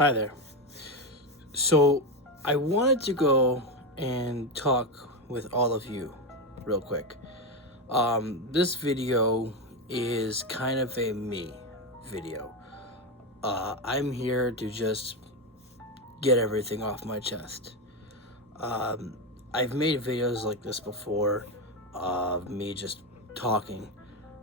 Hi there. So, I wanted to go and talk with all of you real quick. This video is kind of a me video. I'm here to just get everything off my chest. Um, I've made videos like this before of me just talking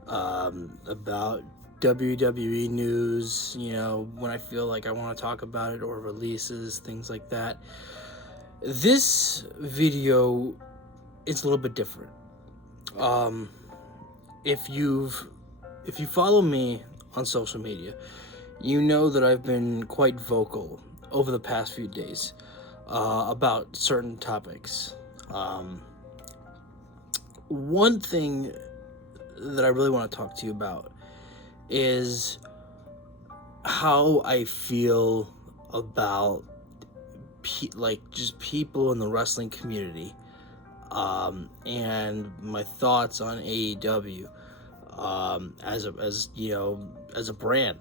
about WWE news, when I feel like I want to talk about it, or releases, things like that. This video is a little bit different. Um, if you've if you follow me on social media, you know that I've been quite vocal over the past few days about certain topics. Um, One thing that I really want to talk to you about is how I feel about just people in the wrestling community, and my thoughts on AEW, as a brand,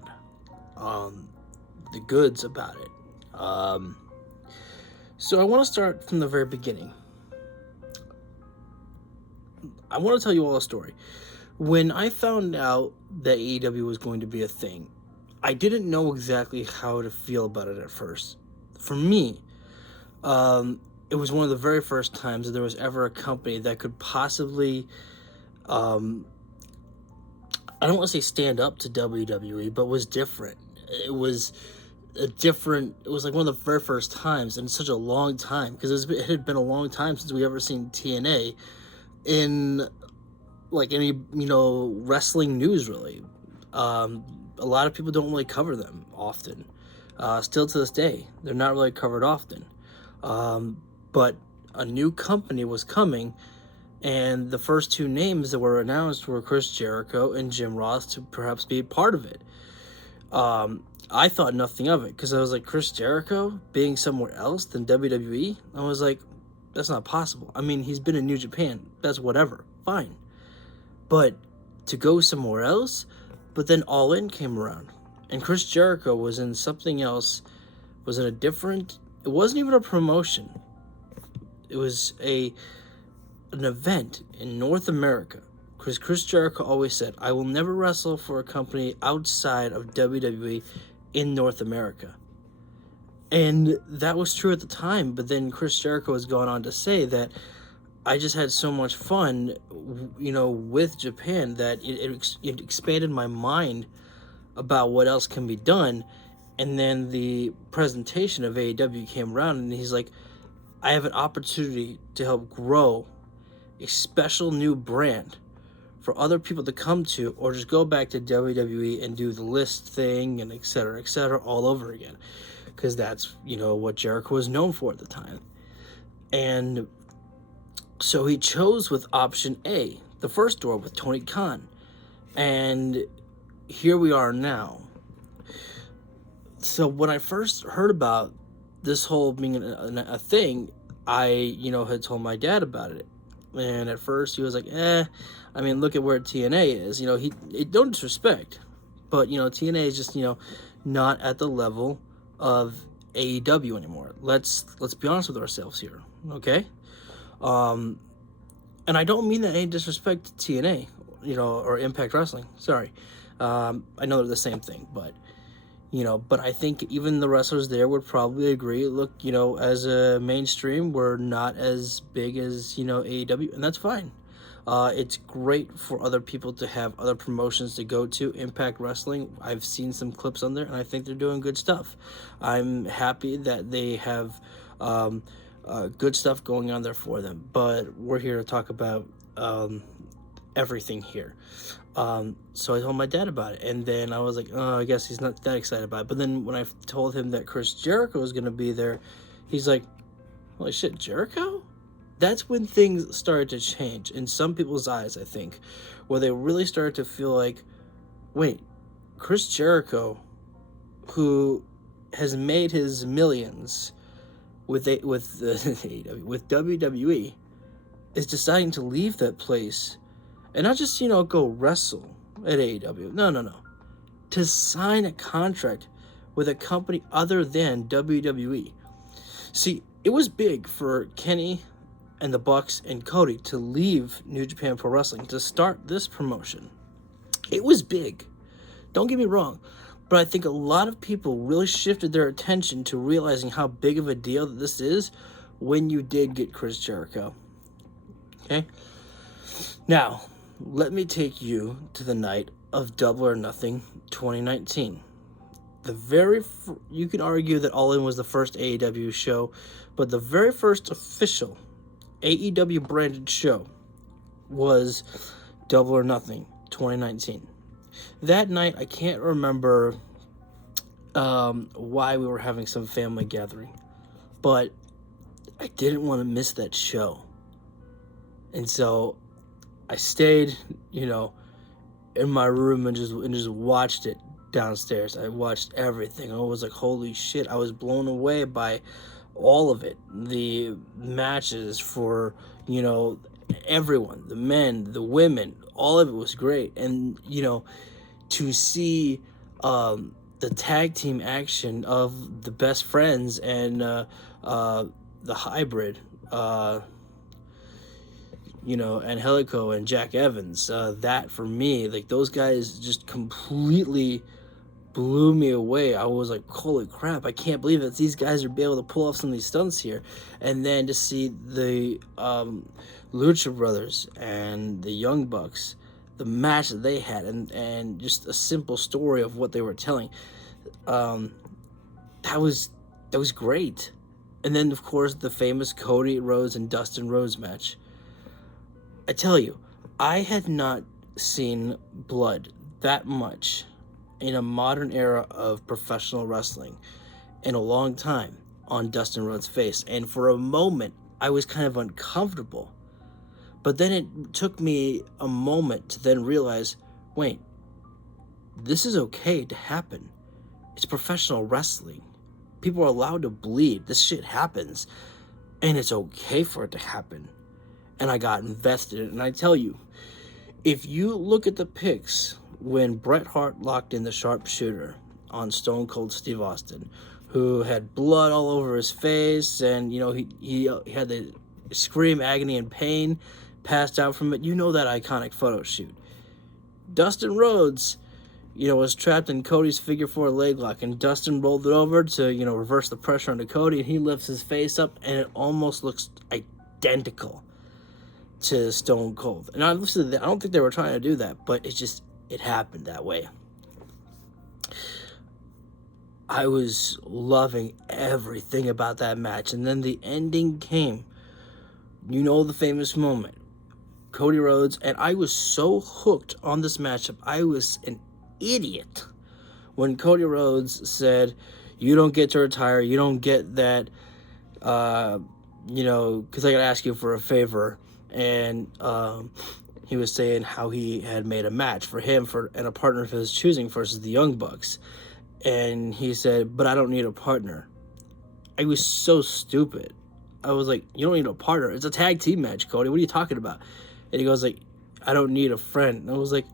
um, the goods about it. So I want to start from the very beginning. I want to tell you all a story. When I found out that AEW was going to be a thing, I didn't know exactly how to feel about it at first. For me, it was one of the very first times that there was ever a company that could possibly, um, I don't want to say stand up to WWE, but was different. It was it was like one of the very first times in such a long time, because it had been a long time since we ever seen TNA in like any wrestling news, really. A lot of people don't really cover them often. Still to this day, they're not really covered often. But a new company was coming, and the first two names that were announced were Chris Jericho and Jim Ross to perhaps be a part of it. I thought nothing of it, because I was like, Chris Jericho being somewhere else than WWE? I was like, that's not possible. I mean, he's been in New Japan. That's whatever. Fine. But to go somewhere else? But then All In came around, and Chris Jericho was in something else, was in a different... It wasn't even a promotion. It was an event in North America. Because Chris Jericho always said, I will never wrestle for a company outside of WWE in North America. And that was true at the time, but then Chris Jericho has gone on to say that I just had so much fun, with Japan, that it expanded my mind about what else can be done. And then the presentation of AEW came around, and he's like, I have an opportunity to help grow a special new brand for other people to come to, or just go back to WWE and do the list thing and et cetera, all over again. Because that's, what Jericho was known for at the time. And so he chose with option A, the first door with Tony Khan. And here we are now. So when I first heard about this whole being a thing, I, had told my dad about it. And at first he was like, I mean, look at where TNA is. He don't disrespect, but, TNA is just, not at the level of AEW anymore. Let's be honest with ourselves here, okay? And I don't mean that any disrespect to TNA, or Impact Wrestling. Sorry. I know they're the same thing, but I think even the wrestlers there would probably agree. Look, as a mainstream, we're not as big as AEW, and that's fine. It's great for other people to have other promotions to go to. Impact Wrestling, I've seen some clips on there, and I think they're doing good stuff. I'm happy that they have good stuff going on there for them. But we're here to talk about everything here. So I told my dad about it, and then I was like, oh, I guess he's not that excited about it. But then when I told him that Chris Jericho was going to be there, he's like, holy shit, Jericho? That's when things started to change in some people's eyes, I think, where they really started to feel like, wait, Chris Jericho, who has made his millions with WWE, is deciding to leave that place and not just, go wrestle at AEW. No. To sign a contract with a company other than WWE. See, it was big for Kenny and the Bucks and Cody to leave New Japan Pro Wrestling to start this promotion. It was big. Don't get me wrong, but I think a lot of people really shifted their attention to realizing how big of a deal that this is when you did get Chris Jericho. Okay? Now, let me take you to the night of Double or Nothing 2019. You can argue that All In was the first AEW show, but the very first official AEW branded show was Double or Nothing 2019. That night, I can't remember why we were having some family gathering, but I didn't want to miss that show. And so I stayed, in my room and just watched it downstairs. I watched everything. I was like, holy shit. I was blown away by all of it. The matches for, everyone, the men, the women, all of it was great. And, to see the tag team action of the Best Friends and the Hybrid, Angelico and Jack Evans, that for me, like, those guys just completely blew me away. I was like, holy crap, I can't believe that these guys are able to pull off some of these stunts here. And then to see the Lucha Brothers and the Young Bucks, the match that they had, and just a simple story of what they were telling, that was great. And then, of course, the famous Cody Rhodes and Dustin Rhodes match. I tell you, I had not seen blood that much in a modern era of professional wrestling in a long time on Dustin Rhodes' face. And for a moment, I was kind of uncomfortable. But then it took me a moment to then realize, wait, this is okay to happen. It's professional wrestling. People are allowed to bleed. This shit happens. And it's okay for it to happen. And I got invested in it. And I tell you, if you look at the pics when Bret Hart locked in the sharpshooter on Stone Cold Steve Austin, who had blood all over his face, and he had the scream, agony, and pain, passed out from it. That iconic photo shoot. Dustin Rhodes, was trapped in Cody's figure four leg lock, and Dustin rolled it over to, reverse the pressure onto Cody, and he lifts his face up, and it almost looks identical to Stone Cold. And I don't think they were trying to do that, but it happened that way. I was loving everything about that match. And then the ending came. The famous moment. Cody Rhodes. And I was so hooked on this matchup. I was an idiot when Cody Rhodes said, you don't get to retire. You don't get that, because I got to ask you for a favor. And he was saying how he had made a match for him and a partner of his choosing versus the Young Bucks. And he said, but I don't need a partner. I was so stupid. I was like, you don't need a partner. It's a tag team match, Cody. What are you talking about? And he goes like, I don't need a friend. And I was like,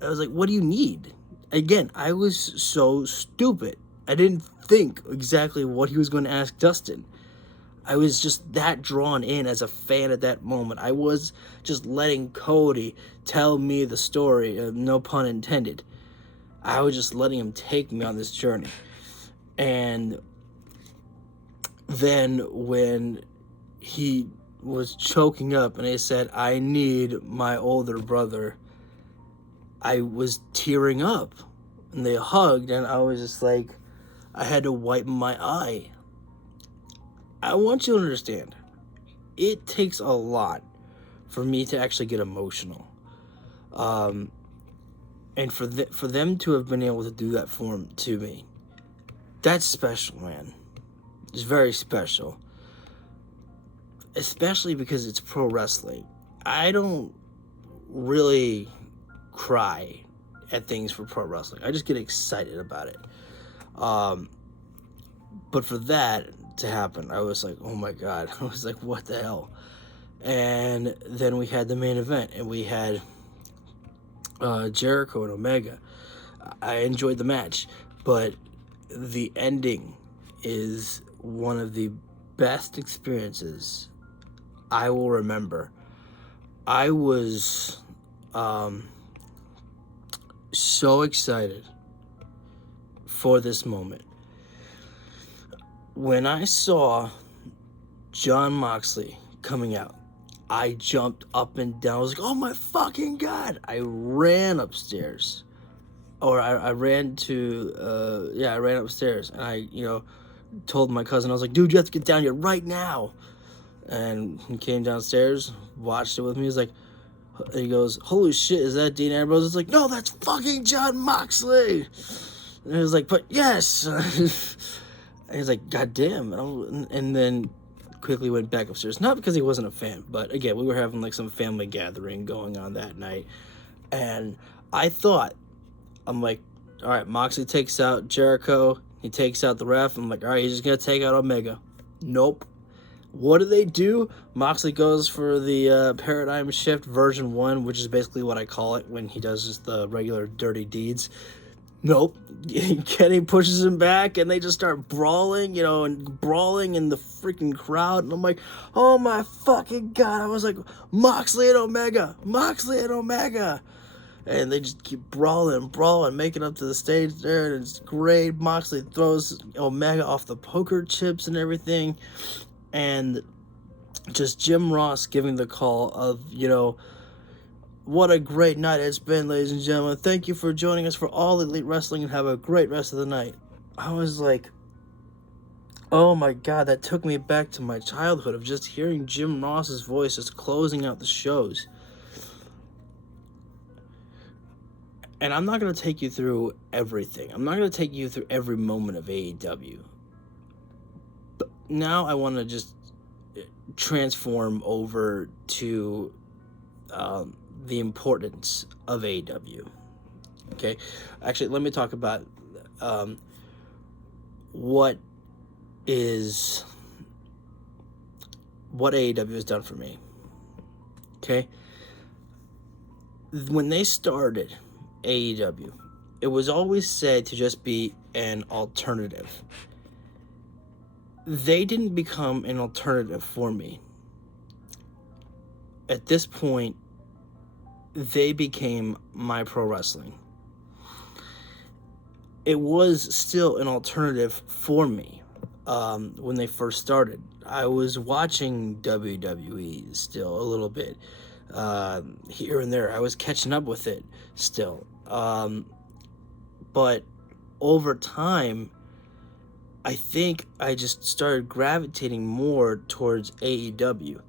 what do you need? Again, I was so stupid. I didn't think exactly what he was going to ask Dustin. I was just that drawn in as a fan at that moment. I was just letting Cody tell me the story, no pun intended. I was just letting him take me on this journey. And then when he was choking up and he said, I need my older brother, I was tearing up. And they hugged, and I was just like, I had to wipe my eye. I want you to understand, it takes a lot for me to actually get emotional. And for them to have been able to do that to me, that's special, man. It's very special. Especially because it's pro wrestling. I don't really cry at things for pro wrestling. I just get excited about it. But for that to happen, I was like, oh my God. I was like, what the hell? And then we had the main event, and we had Jericho and Omega. I enjoyed the match, but the ending is one of the best experiences I will remember. I was so excited for this moment. When I saw Jon Moxley coming out, I jumped up and down. I was like, oh my fucking God. I ran upstairs. Or I ran to, I ran upstairs. And I, told my cousin, I was like, dude, you have to get down here right now. And he came downstairs, watched it with me. He goes, holy shit, is that Dean Ambrose? It's like, no, that's fucking Jon Moxley. And he was like, but yes. And he's like, God damn. And then quickly went back upstairs. Not because he wasn't a fan, but again, we were having like some family gathering going on that night. And I'm like, all right, Moxley takes out Jericho. He takes out the ref. I'm like, all right, he's just going to take out Omega. Nope. What do? Moxley goes for the Paradigm Shift version 1, which is basically what I call it when he does just the regular dirty deeds. Nope. Kenny pushes him back, and they just start brawling, and brawling in the freaking crowd. And I'm like, oh my fucking God. I was like, Moxley and Omega. Moxley and Omega. And they just keep brawling, making up to the stage there. And it's great. Moxley throws Omega off the poker chips and everything. And just Jim Ross giving the call of, what a great night it's been, ladies and gentlemen. Thank you for joining us for All Elite Wrestling and have a great rest of the night. I was like, oh my God, that took me back to my childhood of just hearing Jim Ross's voice just closing out the shows. And I'm not going to take you through everything. I'm not going to take you through every moment of AEW. But now I want to just transform over to the importance of AEW. Okay? Actually, let me talk about what AEW has done for me. Okay? When they started AEW, it was always said to just be an alternative. They didn't become an alternative for me. At this point, they became my pro wrestling. It was still an alternative for me when they first started. I was watching WWE still a little bit here and there. I was catching up with it still. But over time, I think I just started gravitating more towards AEW.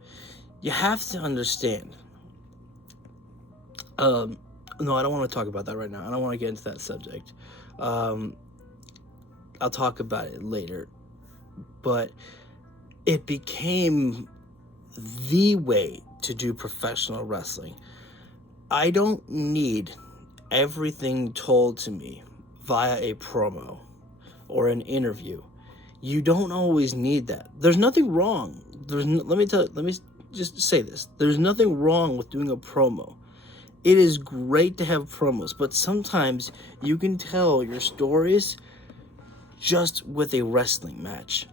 You have to understand. No, I don't want to talk about that right now. I don't want to get into that subject. I'll talk about it later. But it became the way to do professional wrestling. I don't need everything told to me via a promo or an interview. You don't always need that. There's nothing wrong. Let me just say this. There's nothing wrong with doing a promo. It is great to have promos, but sometimes you can tell your stories just with a wrestling match.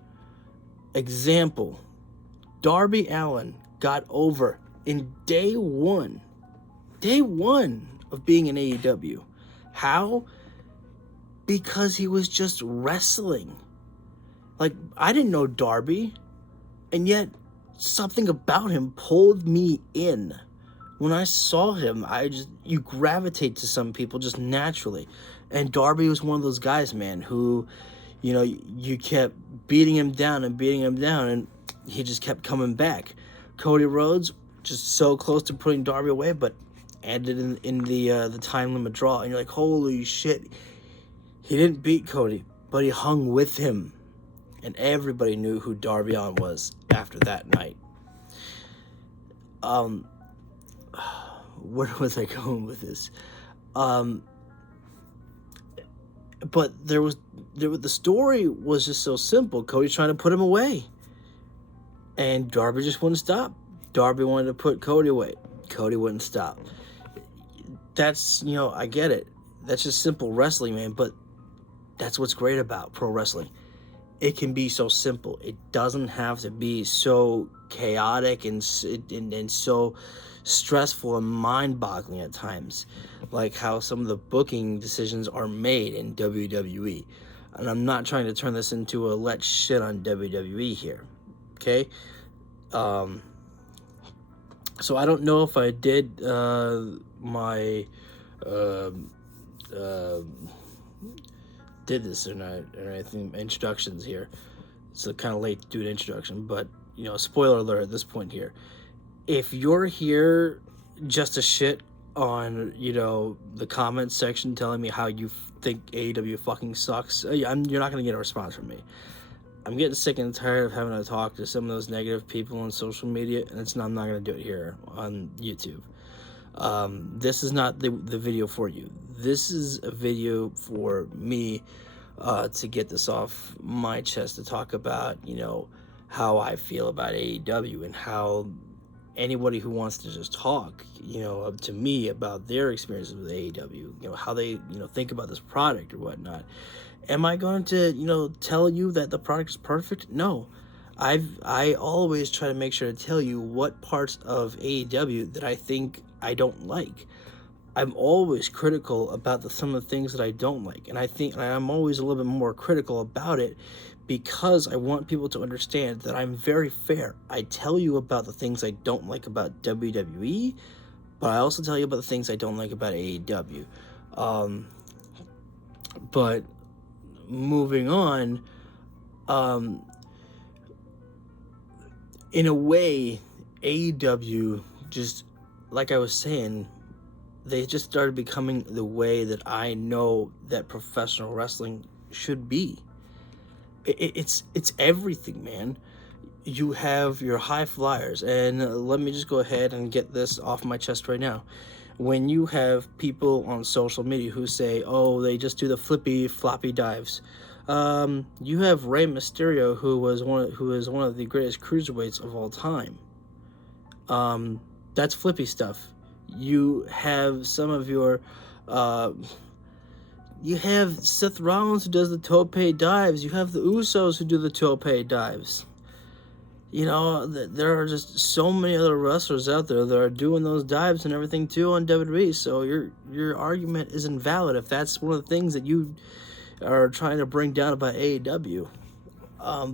Example, Darby Allin got over in day one of being in AEW. How? Because he was just wrestling. Like, I didn't know Darby, and yet something about him pulled me in. When I saw him, you gravitate to some people just naturally. And Darby was one of those guys, man, who, you kept beating him down, and he just kept coming back. Cody Rhodes, just so close to putting Darby away, but ended in the time limit draw. And you're like, holy shit. He didn't beat Cody, but he hung with him. And everybody knew who Darby Allin was after that night. Where was I going with this? But the story was just so simple. Cody's trying to put him away. And Darby just wouldn't stop. Darby wanted to put Cody away. Cody wouldn't stop. That's, I get it. That's just simple wrestling, man. But that's what's great about pro wrestling. It can be so simple. It doesn't have to be so chaotic and so stressful and mind-boggling at times, like how some of the booking decisions are made in WWE. And I'm not trying to turn this into a let's shit on WWE here, okay? So I don't know if I did my uh, uh, did this or not, or anything. Introductions here. It's kind of late to do an introduction, but spoiler alert at this point here. If you're here just to shit on the comments section telling me how you think AEW fucking sucks, you're not gonna get a response from me. I'm getting sick and tired of having to talk to some of those negative people on social media, and I'm not going to do it here on YouTube. This is not the video for you. This is a video for me to get this off my chest, to talk about, how I feel about AEW and how anybody who wants to just talk, to me about their experiences with AEW, how they, think about this product or whatnot. Am I going to, tell you that the product is perfect? No. I always try to make sure to tell you what parts of AEW that I think I don't like. I'm always critical about some of the things that I don't like. And I'm always a little bit more critical about it because I want people to understand that I'm very fair. I tell you about the things I don't like about WWE, but I also tell you about the things I don't like about AEW. But moving on, in a way, AEW just, like I was saying, they just started becoming the way that I know that professional wrestling should be. It's everything, man. You have your high flyers, and let me just go ahead and get this off my chest right now. When you have people on social media who say, oh, they just do the floppy dives. You have Rey Mysterio, who is one of the greatest cruiserweights of all time. That's flippy stuff. You have some of your you have Seth Rollins, who does the tope dives. You have the Usos, who do the tope dives. There are just so many other wrestlers out there that are doing those dives and everything too on WWE. So your argument is invalid if that's one of the things that you are trying to bring down about AEW.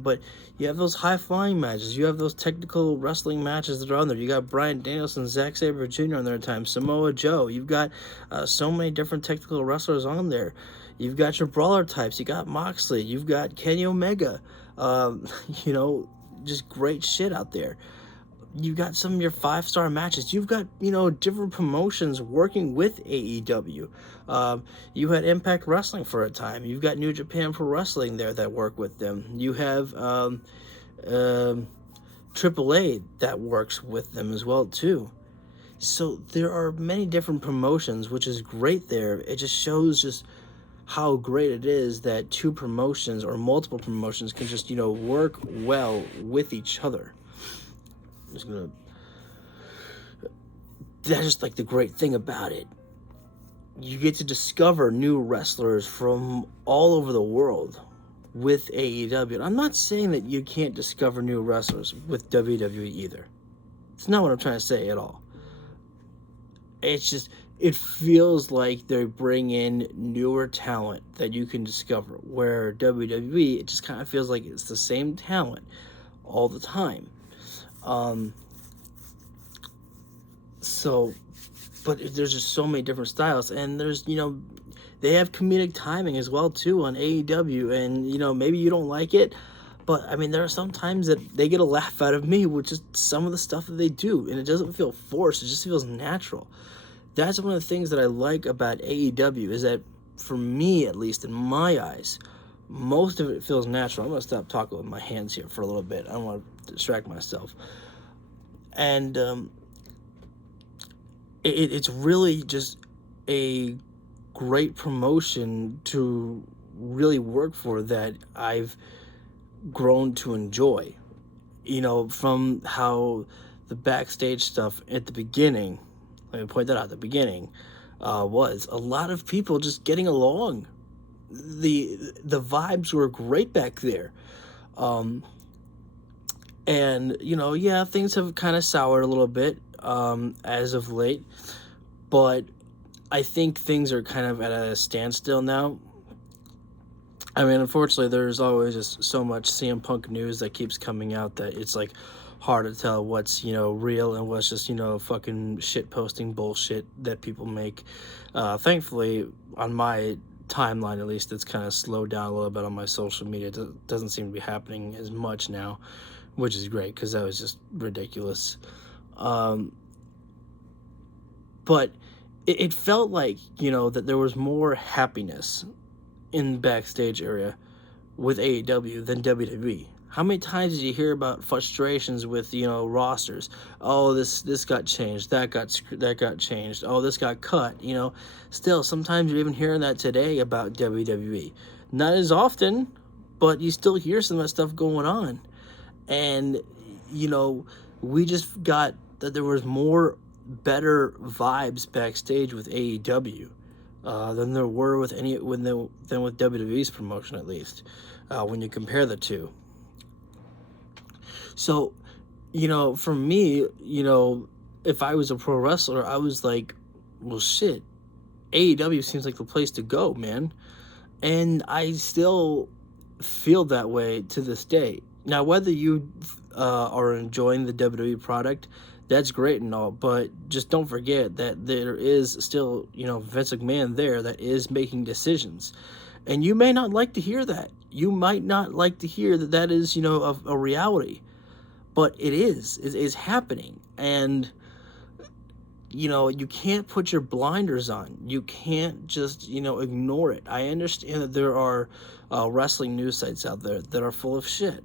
But you have those high-flying matches. You have those technical wrestling matches that are on there. You got Bryan Danielson, Zack Sabre Jr. on there at times, Samoa Joe. You've got so many different technical wrestlers on there. You've got your brawler types. You got Moxley. You've got Kenny Omega. Just great shit out there. You've got some of your 5-star matches. You've got, different promotions working with AEW. You had Impact Wrestling for a time. You've got New Japan Pro Wrestling there that work with them. You have AAA that works with them as well, too. So there are many different promotions, which is great there. It just shows just how great it is that two promotions or multiple promotions can just, work well with each other. That's just like the great thing about it. You get to discover new wrestlers from all over the world with AEW. And I'm not saying that you can't discover new wrestlers with WWE either. It's not what I'm trying to say at all. It's just, it feels like they bring in newer talent that you can discover, where WWE, it just kind of feels like it's the same talent all the time. But there's just so many different styles, and there's, they have comedic timing as well too on AEW, and maybe you don't like it, but I mean, there are some times that they get a laugh out of me with just some of the stuff that they do, and it doesn't feel forced, it just feels natural. That's one of the things that I like about AEW, is that, for me at least, in my eyes, most of it feels natural. I'm going to stop talking with my hands here for a little bit. I don't want to distract myself. And it's really just a great promotion to really work for, that I've grown to enjoy. From how the backstage stuff at the beginning, let me point that out at the beginning, was a lot of people just getting along. The vibes were great back there. Um, and yeah, things have kind of soured a little bit as of late, but I think things are kind of at a standstill now. I mean, unfortunately, there's always just so much CM Punk news that keeps coming out that it's like hard to tell what's real and what's just fucking shit posting bullshit that people make. Thankfully, on my timeline at least, it's kind of slowed down a little bit on my social media. It doesn't seem to be happening as much now, which is great because that was just ridiculous. Um, but it felt like that there was more happiness in the backstage area with AEW than WWE. How many times did you hear about frustrations with rosters? Oh, this got changed, that got changed. Oh, this got cut. Still sometimes you're even hearing that today about WWE. Not as often, but you still hear some of that stuff going on. And we just got that there was more better vibes backstage with AEW than there were with than with WWE's promotion, at least when you compare the two. So, for me, if I was a pro wrestler, I was like, well, shit, AEW seems like the place to go, man. And I still feel that way to this day. Now, whether you are enjoying the WWE product, that's great and all, but just don't forget that there is still, Vince McMahon there that is making decisions. And you may not like to hear that. You might not like to hear that that is, a reality. But it is happening. And, you can't put your blinders on. You can't just, ignore it. I understand that there are wrestling news sites out there that are full of shit.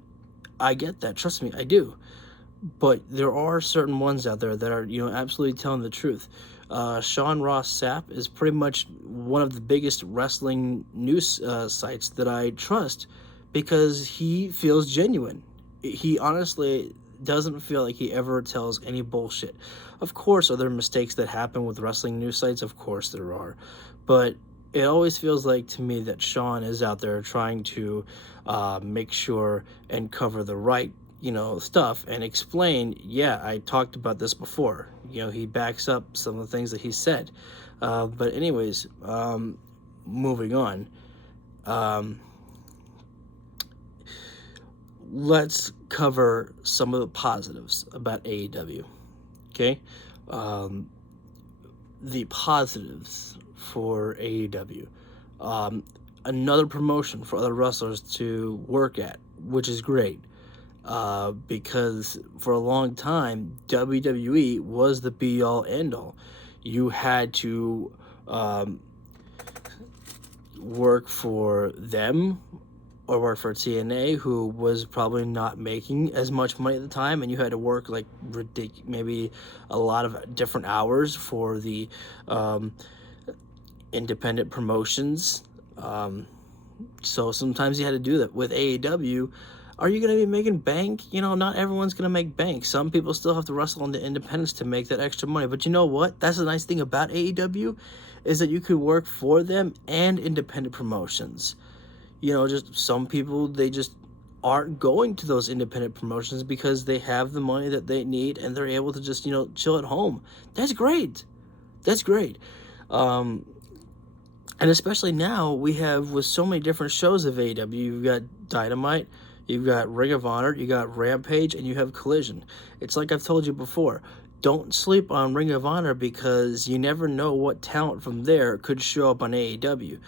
I get that. Trust me, I do. But there are certain ones out there that are, absolutely telling the truth. Sean Ross Sapp is pretty much one of the biggest wrestling news sites that I trust because he feels genuine. He honestly doesn't feel like he ever tells any bullshit. Of course, are there mistakes that happen with wrestling news sites? Of course there are. But it always feels like to me that Sean is out there trying to make sure and cover the right stuff and explain, yeah, I talked about this before. He backs up some of the things that he said. But anyways, moving on. Let's cover some of the positives about AEW. Okay? The positives for AEW. Another promotion for other wrestlers to work at, which is great. Because for a long time, WWE was the be-all, end-all. You had to work for them or work for TNA, who was probably not making as much money at the time, and you had to work like maybe a lot of different hours for the independent promotions. So sometimes you had to do that. With AEW, are you going to be making bank? Not everyone's going to make bank. Some people still have to wrestle on the independents to make that extra money. But you know what? That's the nice thing about AEW is that you could work for them and independent promotions. Just some people, they just aren't going to those independent promotions because they have the money that they need and they're able to just, chill at home. That's great. That's great. And especially now we have with so many different shows of AEW, you've got Dynamite, you've got Ring of Honor, you got Rampage, and you have Collision. It's like I've told you before. Don't sleep on Ring of Honor because you never know what talent from there could show up on AEW.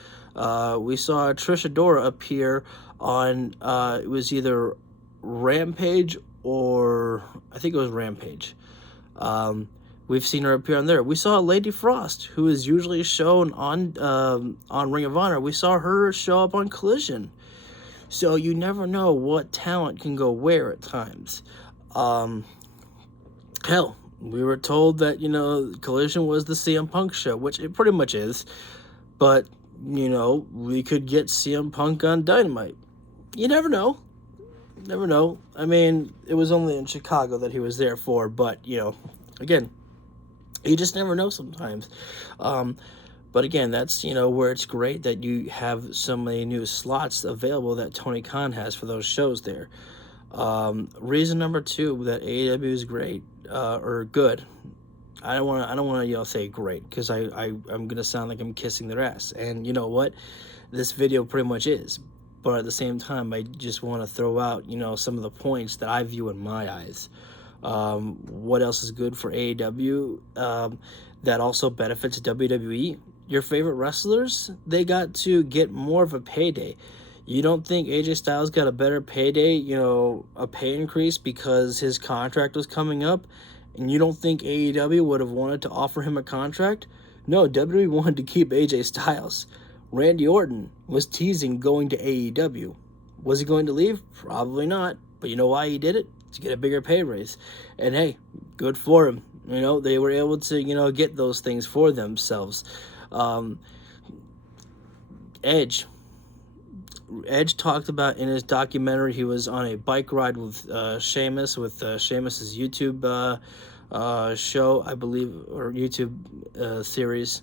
We saw Trish Adora appear on, it was either Rampage or, I think it was Rampage. We've seen her appear on there. We saw Lady Frost, who is usually shown on Ring of Honor. We saw her show up on Collision. So you never know what talent can go where at times. Hell, we were told that, Collision was the CM Punk show, which it pretty much is. But, we could get CM Punk on Dynamite. You never know. Never know. I mean, it was only in Chicago that he was there for, but, again, You just never know sometimes. Um, but again, that's, where it's great that you have so many new slots available that Tony Khan has for those shows there. Reason number two that AEW is great, or good. I don't want to say great, because I'm gonna sound like I'm kissing their ass, and you know what, this video pretty much is. But at the same time, I just want to throw out, some of the points that I view in my eyes. What else is good for AEW, that also benefits WWE? Your favorite wrestlers, they got to get more of a payday. You don't think AJ Styles got a better payday, a pay increase because his contract was coming up? And you don't think AEW would have wanted to offer him a contract? No, WWE wanted to keep AJ Styles. Randy Orton was teasing going to AEW. Was he going to leave? Probably not. But you know why he did it? To get a bigger pay raise. And hey, good for him. They were able to, get those things for themselves. Um, Edge. Edge talked about in his documentary, he was on a bike ride with Sheamus, with Sheamus's YouTube show, I believe, or YouTube series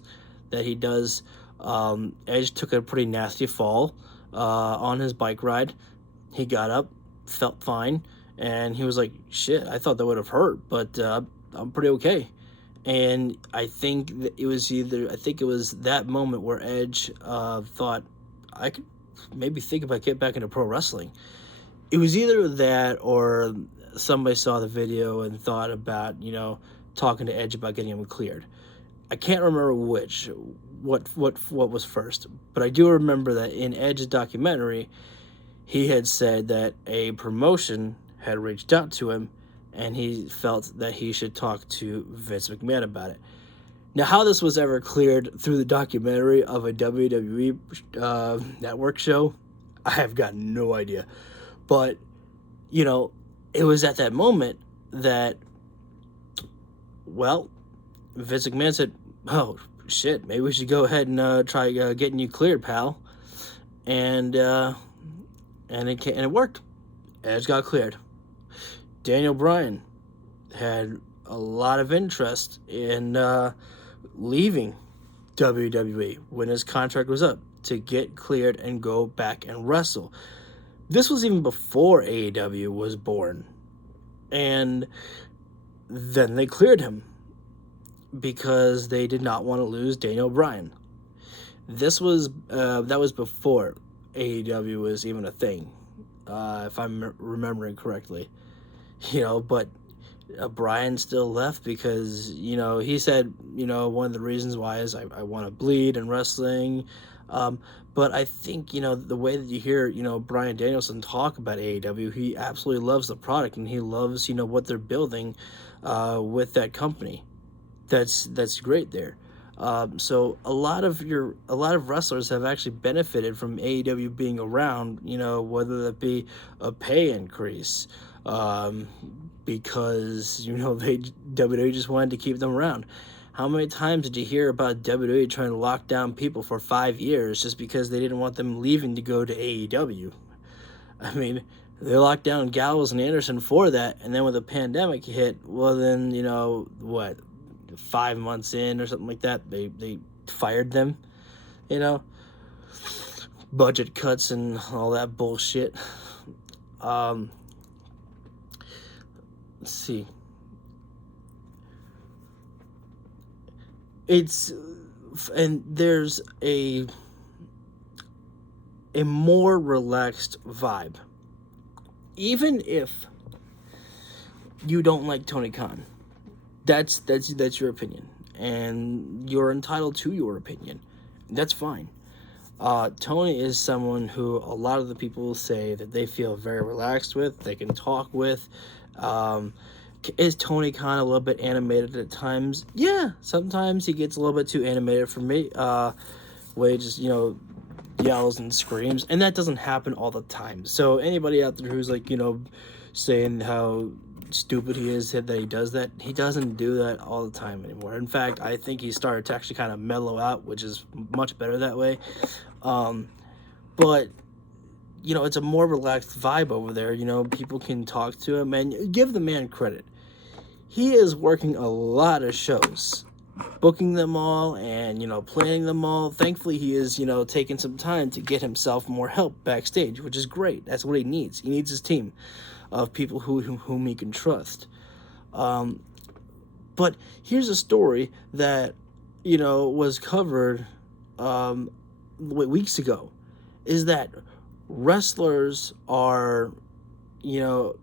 that he does. Edge took a pretty nasty fall on his bike ride. He got up, felt fine, and he was like, shit, I thought that would have hurt, but I'm pretty okay. And I think that it was that moment where Edge thought, I could maybe think if I get back into pro wrestling. It was either that, or somebody saw the video and thought about, talking to Edge about getting him cleared. I can't remember what was first, but I do remember that in Edge's documentary, he had said that a promotion had reached out to him, and he felt that he should talk to Vince McMahon about it. Now, how this was ever cleared through the documentary of a WWE network show, I have got no idea. But, it was at that moment that, well, Vince McMahon said, oh, shit, maybe we should go ahead and try getting you cleared, pal. And it worked. Edge got cleared. Daniel Bryan had a lot of interest in leaving WWE when his contract was up to get cleared and go back and wrestle. This was even before AEW was born. And then they cleared him because they did not want to lose Daniel Bryan. That was before AEW was even a thing, if I'm remembering correctly. But Bryan still left because, he said, one of the reasons why is I want to bleed in wrestling. But I think, the way that you hear, Bryan Danielson talk about AEW, he absolutely loves the product, and he loves, what they're building with that company. That's great there. So a lot of wrestlers have actually benefited from AEW being around, whether that be a pay increase, because WWE just wanted to keep them around. How many times did you hear about WWE trying to lock down people for 5 years just because they didn't want them leaving to go to AEW? I mean, they locked down Gallows and Anderson for that, and then when the pandemic hit, well then, 5 months in or something like that, they fired them, budget cuts and all that bullshit. Let's see. There's a more relaxed vibe. Even if you don't like Tony Khan, that's your opinion, and you're entitled to your opinion. That's fine. Tony is someone who a lot of the people say that they feel very relaxed with, they can talk with. Is Tony Khan a little bit animated at times? Yeah, sometimes he gets a little bit too animated for me. Where he just, yells and screams, and that doesn't happen all the time. So anybody out there who's like, saying how stupid he is that he does that, he doesn't do that all the time anymore. In fact, I think he started to actually kind of mellow out, which is much better that way. But it's a more relaxed vibe over there. People can talk to him, and give the man credit. He is working a lot of shows, booking them all and, planning them all. Thankfully, he is, taking some time to get himself more help backstage, which is great. That's what he needs. He needs his team of people whom he can trust. But here's a story that, was covered weeks ago, is that wrestlers are,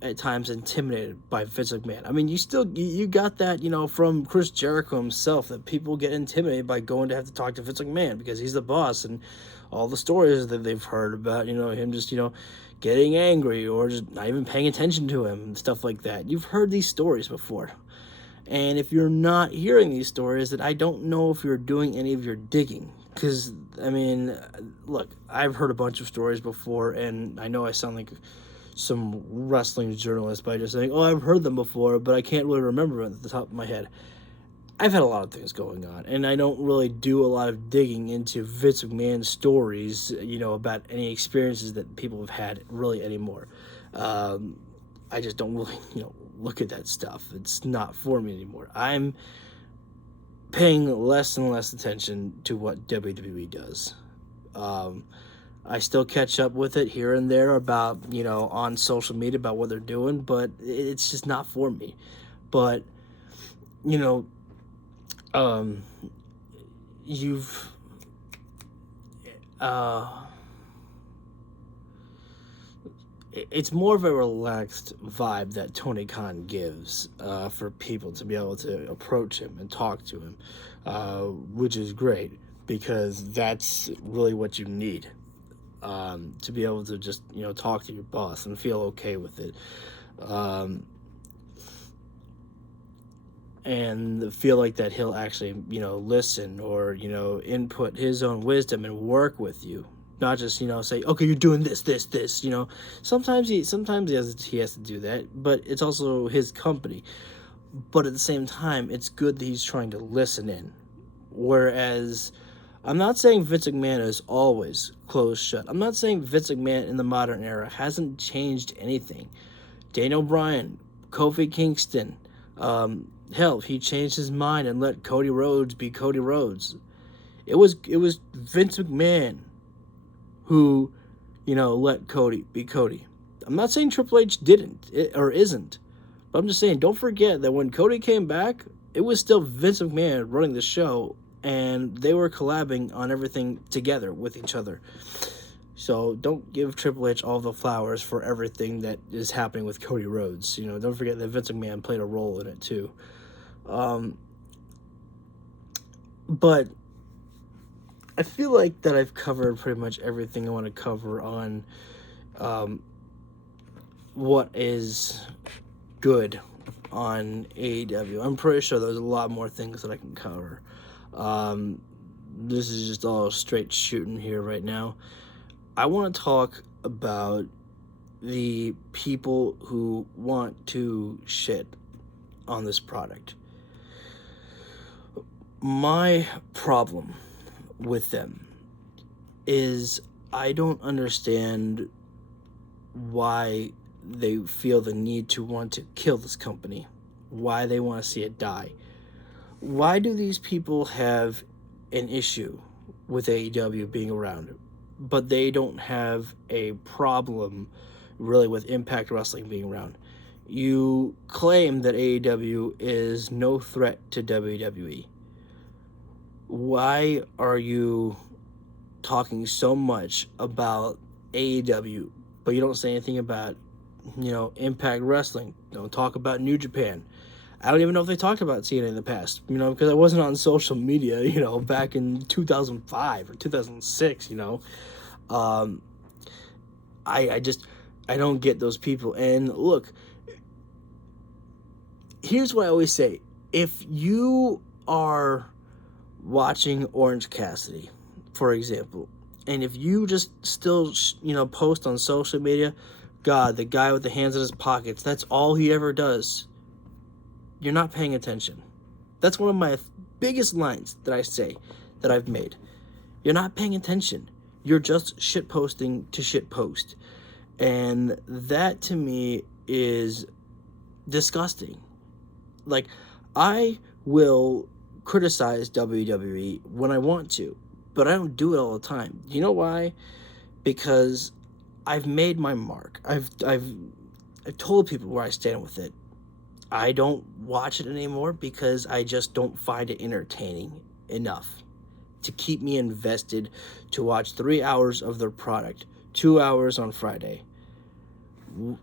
at times intimidated by Vince McMahon. I mean, you got that, from Chris Jericho himself, that people get intimidated by going to have to talk to Vince McMahon because he's the boss, and all the stories that they've heard about, him just, getting angry or just not even paying attention to him and stuff like that. You've heard these stories before. And if you're not hearing these stories, then I don't know if you're doing any of your digging. Because, I mean, look, I've heard a bunch of stories before, and I know I sound like some wrestling journalist by just saying, oh, I've heard them before, but I can't really remember them at the top of my head. I've had a lot of things going on, and I don't really do a lot of digging into Vince McMahon stories, about any experiences that people have had really anymore. I just don't really, look at that stuff. It's not for me anymore. I'm paying less and less attention to what WWE does. I still catch up with it here and there about, on social media about what they're doing, but it's just not for me. But, you've, it's more of a relaxed vibe that Tony Khan gives for people to be able to approach him and talk to him, which is great because that's really what you need, to be able to just, talk to your boss and feel okay with it, and feel like that he'll actually, listen or, input his own wisdom and work with you. Not just, say, okay, you're doing this. Sometimes he has to do that, but it's also his company. But at the same time, it's good that he's trying to listen in. Whereas, I'm not saying Vince McMahon is always closed shut. I'm not saying Vince McMahon in the modern era hasn't changed anything. Daniel Bryan, Kofi Kingston, hell, he changed his mind and let Cody Rhodes be Cody Rhodes. It was Vince McMahon who, let Cody be Cody. I'm not saying Triple H didn't or isn't, but I'm just saying don't forget that when Cody came back, it was still Vince McMahon running the show, and they were collabing on everything together with each other. So don't give Triple H all the flowers for everything that is happening with Cody Rhodes. Don't forget that Vince McMahon played a role in it too. But I feel like that I've covered pretty much everything I want to cover on what is good on AEW. I'm pretty sure there's a lot more things that I can cover. This is just all straight shooting here right now. I want to talk about the people who want to shit on this product. My problem with them is I don't understand why they feel the need to want to kill this company, why they want to see it die. Why do these people have an issue with AEW being around, but they don't have a problem really with Impact Wrestling being around? You claim that AEW is no threat to WWE. Why are you talking so much about AEW, but you don't say anything about, Impact Wrestling? Don't talk about New Japan. I don't even know if they talked about TNA in the past, because I wasn't on social media, back in 2005 or 2006, I don't get those people. And look, here's what I always say. If you are watching Orange Cassidy, for example, and if you just still, post on social media, God, the guy with the hands in his pockets, that's all he ever does, you're not paying attention. That's one of my biggest lines that I say that I've made. You're not paying attention. You're just shit posting to shit post. And that to me is disgusting. Like, I will criticize WWE when I want to, but I don't do it all the time. You know why? Because I've made my mark. I've told people where I stand with it. I don't watch it anymore because I just don't find it entertaining enough to keep me invested to watch 3 hours of their product, 2 hours on Friday.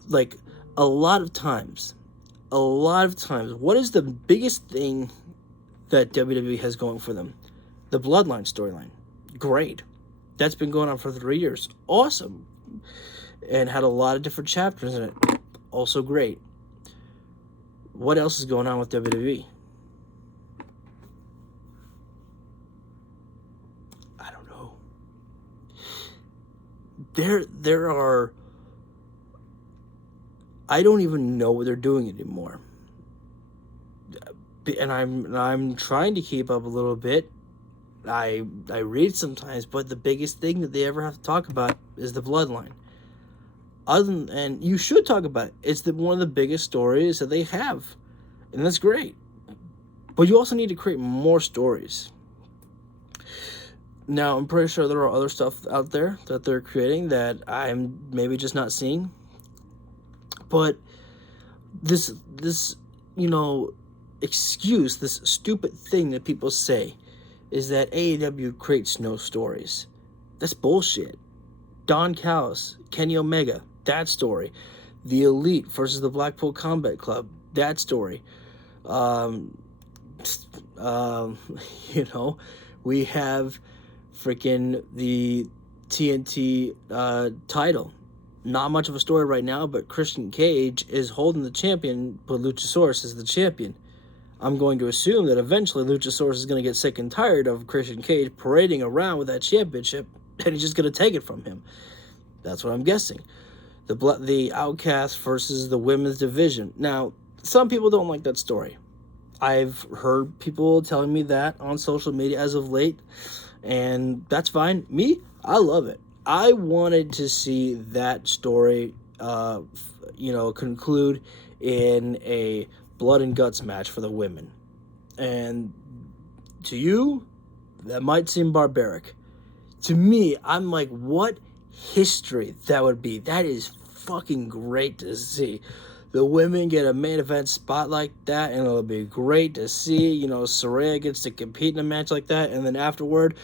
Like, a lot of times, what is the biggest thing that WWE has going for them? The Bloodline storyline. Great. That's been going on for 3 years. Awesome. And had a lot of different chapters in it. Also great. What else is going on with WWE? I don't know. There are... I don't even know what they're doing anymore. And I'm trying to keep up a little bit. I read sometimes, but the biggest thing that they ever have to talk about is the Bloodline. And you should talk about it. It's one of the biggest stories that they have, and that's great. But you also need to create more stories. Now, I'm pretty sure there are other stuff out there that they're creating that I'm maybe just not seeing. But this excuse, this stupid thing that people say, is that AEW creates no stories. That's bullshit. Don Callis, Kenny Omega, that story. The Elite versus the Blackpool Combat Club, that story. We have freaking the TNT title. Not much of a story right now, but Christian Cage is holding the champion, but Luchasaurus is the champion. I'm going to assume that eventually Luchasaurus is going to get sick and tired of Christian Cage parading around with that championship, and he's just going to take it from him. That's what I'm guessing. The Outcast versus the women's division. Now, some people don't like that story. I've heard people telling me that on social media as of late, and that's fine. Me, I love it. I wanted to see that story, conclude in a blood and guts match for the women. And to you, that might seem barbaric. To me, I'm like, what history that would be. That is fucking great to see. The women get a main event spot like that, and it'll be great to see. Saraya gets to compete in a match like that, and then afterward,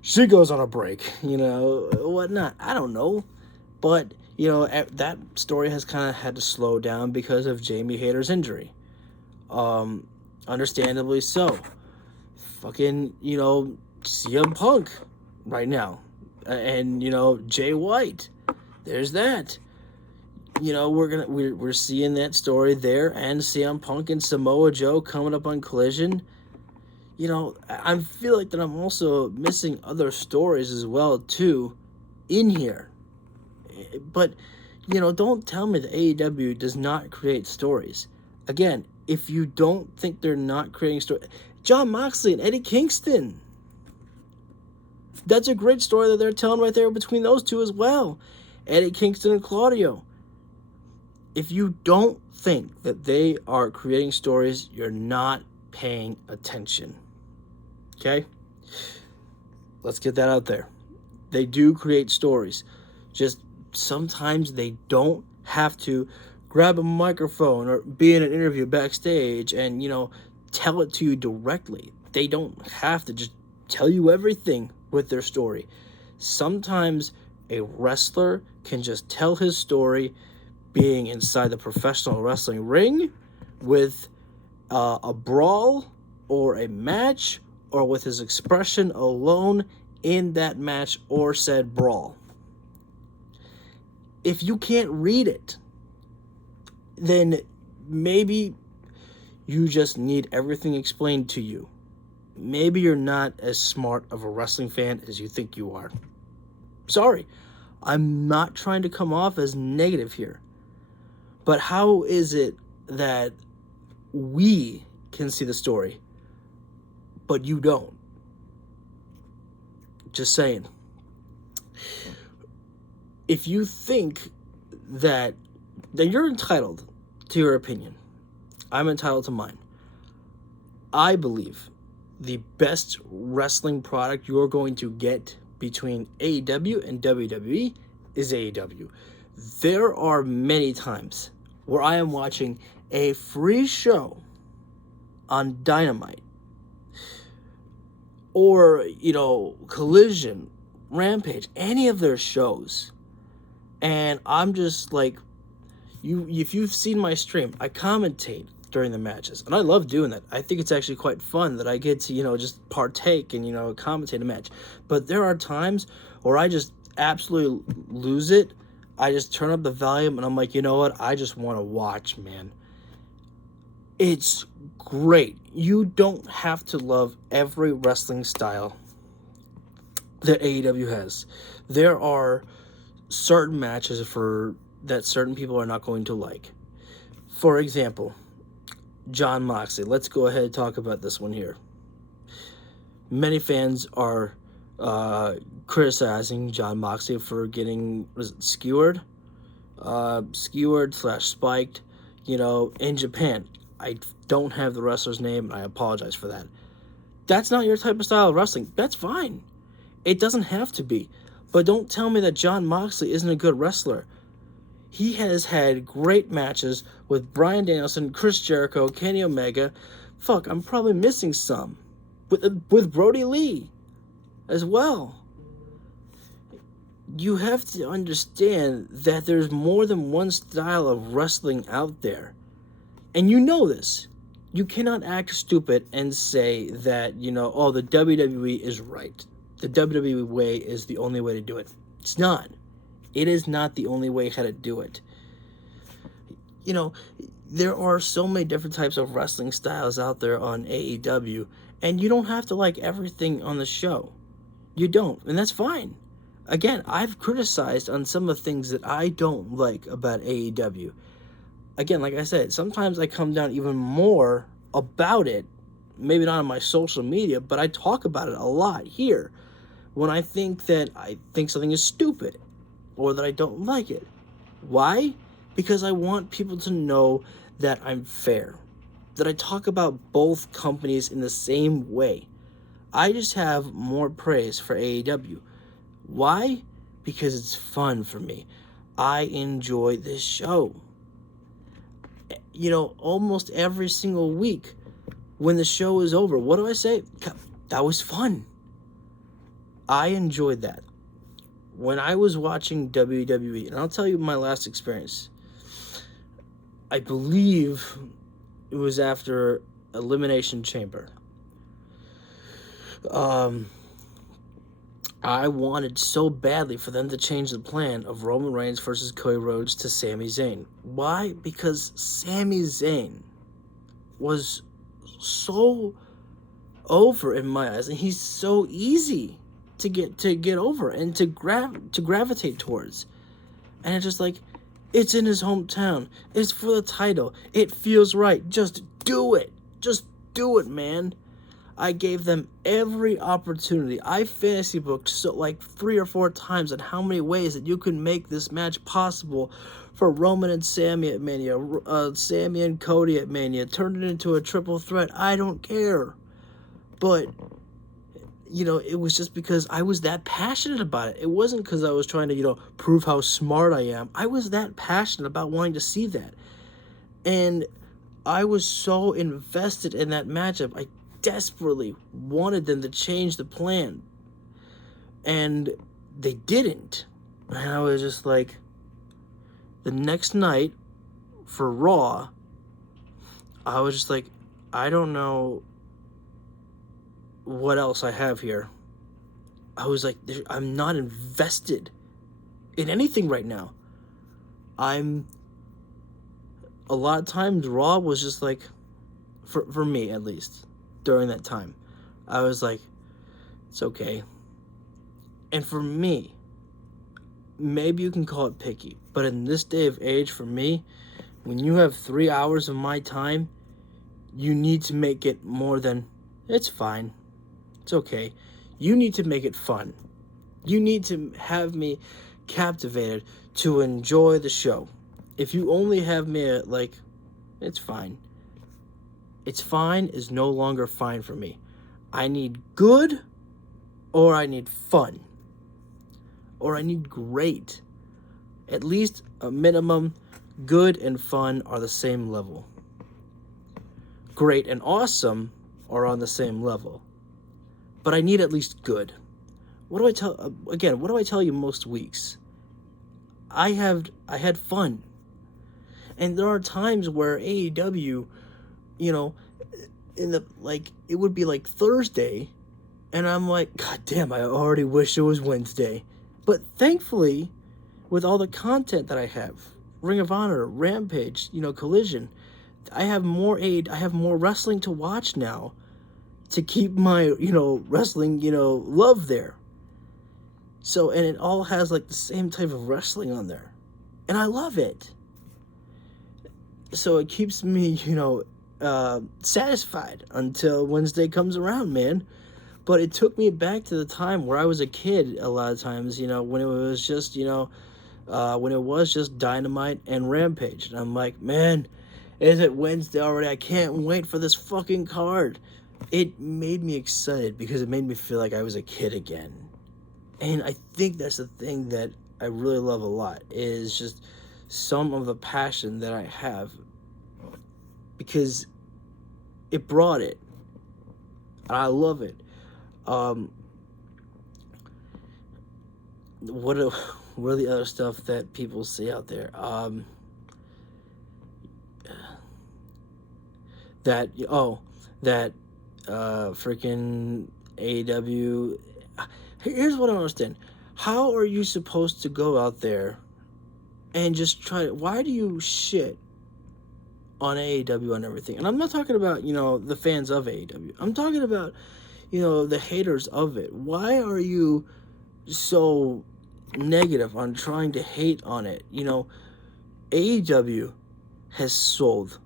she goes on a break, whatnot. I don't know. But, that story has kind of had to slow down because of Jamie Hayter's injury. Understandably so. Fucking, CM Punk right now. And, Jay White. There's that. We're seeing that story there, and CM Punk and Samoa Joe coming up on Collision. I feel like that I'm also missing other stories as well, too, in here. But, don't tell me that AEW does not create stories. Again, if you don't think they're not creating stories... Jon Moxley and Eddie Kingston. That's a great story that they're telling right there between those two as well. Eddie Kingston and Claudio. If you don't think that they are creating stories, you're not paying attention. Okay? Let's get that out there. They do create stories. Just sometimes they don't have to grab a microphone or be in an interview backstage and, tell it to you directly. They don't have to just tell you everything with their story. Sometimes a wrestler can just tell his story being inside the professional wrestling ring with a brawl or a match, or with his expression alone in that match or said brawl. If you can't read it, then maybe you just need everything explained to you. Maybe you're not as smart of a wrestling fan as you think you are. Sorry, I'm not trying to come off as negative here. But how is it that we can see the story, but you don't? Just saying. If you think that you're entitled to your opinion, I'm entitled to mine. I believe the best wrestling product you're going to get between AEW and WWE is AEW. There are many times where I am watching a free show on Dynamite or, Collision, Rampage, any of their shows. And I'm just like, if you've seen my stream, I commentate during the matches, and I love doing that. I think it's actually quite fun that I get to, just partake and, commentate a match. But there are times where I just absolutely lose it. I just turn up the volume and I'm like, you know what? I just want to watch, man. It's great. You don't have to love every wrestling style that AEW has. There are certain matches that certain people are not going to like. For example, Jon Moxley. Let's go ahead and talk about this one here. Many fans are criticizing Jon Moxley for getting skewered / spiked, in Japan. I don't have the wrestler's name, and I apologize for that. That's not your type of style of wrestling. That's fine. It doesn't have to be. But don't tell me that Jon Moxley isn't a good wrestler. He has had great matches with Bryan Danielson, Chris Jericho, Kenny Omega. Fuck, I'm probably missing some. With Brody Lee as well. You have to understand that there's more than one style of wrestling out there. And you know this. You cannot act stupid and say that, the WWE is right. The WWE way is the only way to do it. It's not. It is not the only way how to do it. There are so many different types of wrestling styles out there on AEW, and you don't have to like everything on the show. You don't, and that's fine. Again, I've criticized on some of the things that I don't like about AEW. Again, like I said, sometimes I come down even more about it, maybe not on my social media, but I talk about it a lot here when I think something is stupid or that I don't like it. Why? Because I want people to know that I'm fair, that I talk about both companies in the same way. I just have more praise for AEW. Why? Because it's fun for me. I enjoy this show. Almost every single week when the show is over, what do I say? That was fun. I enjoyed that. When I was watching WWE, and I'll tell you my last experience, I believe it was after Elimination Chamber. I wanted so badly for them to change the plan of Roman Reigns versus Cody Rhodes to Sami Zayn. Why? Because Sami Zayn was so over in my eyes, and he's so easy to get over and to gravitate towards. And it's just like, it's in his hometown. It's for the title. It feels right. Just do it. Just do it, man. I gave them every opportunity. I fantasy booked 3 or 4 times on how many ways that you could make this match possible for Roman and Sami at Mania, Sami and Cody at Mania, turn it into a triple threat. I don't care. But, it was just because I was that passionate about it. It wasn't because I was trying to, prove how smart I am. I was that passionate about wanting to see that. And I was so invested in that matchup. I desperately wanted them to change the plan. And they didn't. And I was just like, the next night for Raw, I was just like, I don't know what else I have here. I was like, I'm not invested in anything right now. A lot of times Raw was just like, for me at least, during that time, I was like, it's okay. And for me, maybe you can call it picky, but in this day of age, for me, when you have 3 hours of my time, you need to make it more than, it's fine, it's okay. You need to make it fun. You need to have me captivated to enjoy the show. If you only have me at it's fine. It's fine is no longer fine for me. I need good, or I need fun, or I need great. At least a minimum, good and fun are the same level. Great and awesome are on the same level. But I need at least good. What do I tell you most weeks? I had fun. And there are times where AEW, you know, it would be like Thursday, and I'm like, God damn, I already wish it was Wednesday. But thankfully, with all the content that I have, Ring of Honor, Rampage, Collision, I have more wrestling to watch now to keep my, wrestling, love there. So, and it all has like the same type of wrestling on there. And I love it. So it keeps me, satisfied until Wednesday comes around, man. But it took me back to the time where I was a kid a lot of times, when it was just, when it was just Dynamite and Rampage. And I'm like, man, is it Wednesday already? I can't wait for this fucking card. It made me excited because it made me feel like I was a kid again. And I think that's the thing that I really love a lot, is just some of the passion that I have, because it brought it. I love it. What are the other stuff that people say out there? Freaking AEW. Here's what I don't understand. How are you supposed to go out there and just why do you shit on AEW and everything? And I'm not talking about, the fans of AEW. I'm talking about, the haters of it. Why are you so negative on trying to hate on it? AEW has sold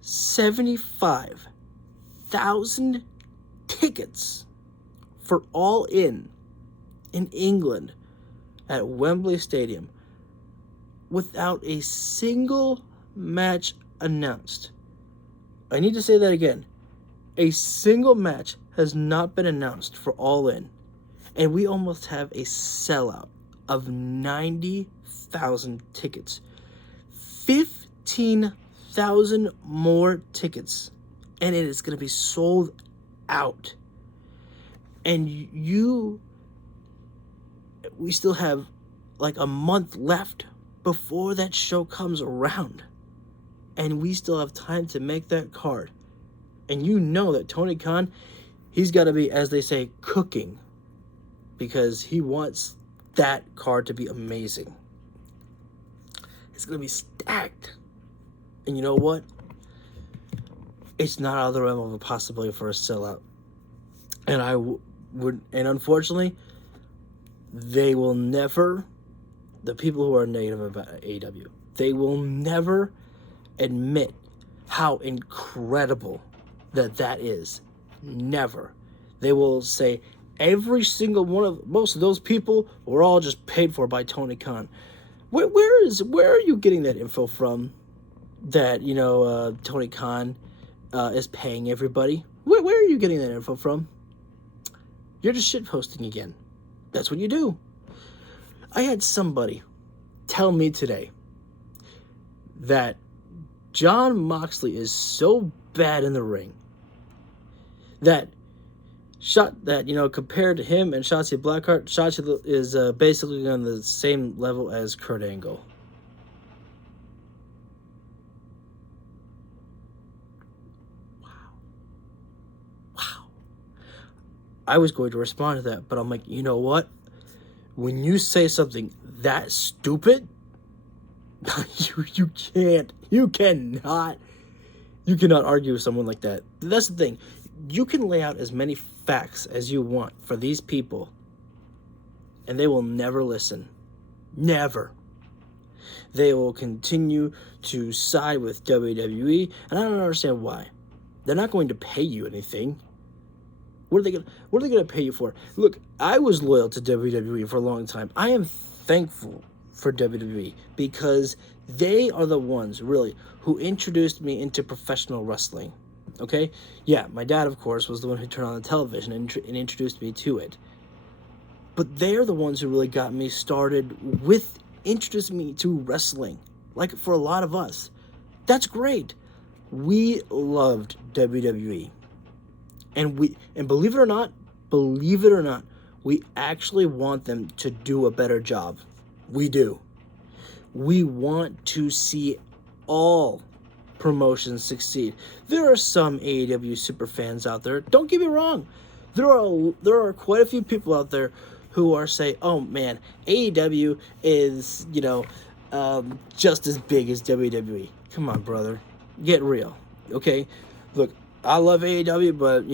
75,000 tickets for All In England at Wembley Stadium without a single match announced. I need to say that again. A single match has not been announced for All In. And we almost have a sellout of 90,000 tickets. 15,000 more tickets. And it is going to be sold out. And we still have like a month left before that show comes around. And we still have time to make that card. And you know that Tony Khan, he's got to be, as they say, cooking. Because he wants that card to be amazing. It's going to be stacked. And you know what? It's not out of the realm of a possibility for a sellout. And and unfortunately, they will never, the people who are negative about AEW, they will never admit how incredible that is. Never. They will say every single most of those people were all just paid for by Tony Khan. Where are you getting that info from? That Tony Khan is paying everybody. Where are you getting that info from? You're just shitposting again. That's what you do. I had somebody tell me today that Jon Moxley is so bad in the ring that compared to him and Shotzi Blackheart, Shotzi is basically on the same level as Kurt Angle. Wow. I was going to respond to that, but I'm like, you know what? When you say something that stupid, you cannot argue with someone like that. That's the thing. You can lay out as many facts as you want for these people, and they will never listen. Never. They will continue to side with WWE, and I don't understand why. They're not going to pay you anything. What are they going to pay you for? Look, I was loyal to WWE for a long time. I am thankful for WWE because they are the ones, really, who introduced me into professional wrestling. Okay? Yeah, my dad, of course, was the one who turned on the television and introduced me to it. But they're the ones who really got me started with introduced me to wrestling. Like for a lot of us. That's great. We loved WWE. And believe it or not, we actually want them to do a better job. We do. We want to see all promotions succeed. There are some AEW super fans out there. Don't get me wrong. There are quite a few people out there who are saying, "Oh man, AEW is just as big as WWE." Come on, brother, get real, okay? Look, I love AEW, but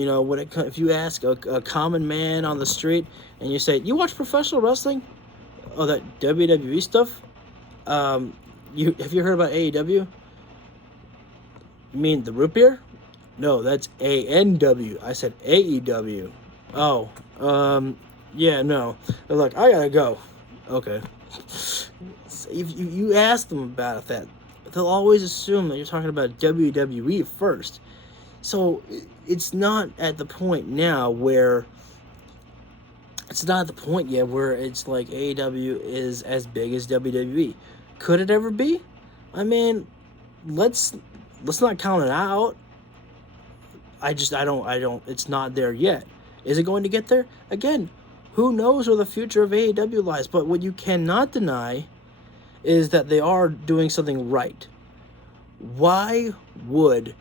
if you ask a common man on the street and you say, "You watch professional wrestling?" Oh, that WWE stuff. You have you heard about AEW? You mean the root beer? No, that's ANW. I said AEW. Oh, yeah, no. Look, I gotta go. Okay. So if you ask them about that, they'll always assume that you're talking about WWE first. So it's not at the point now where it's not at the point yet where it's like AEW is as big as WWE. Could it ever be? I mean, let's not count it out. I don't it's not there yet. Is it going to get there? Again, who knows where the future of AEW lies, but what you cannot deny is that they are doing something right. Why would,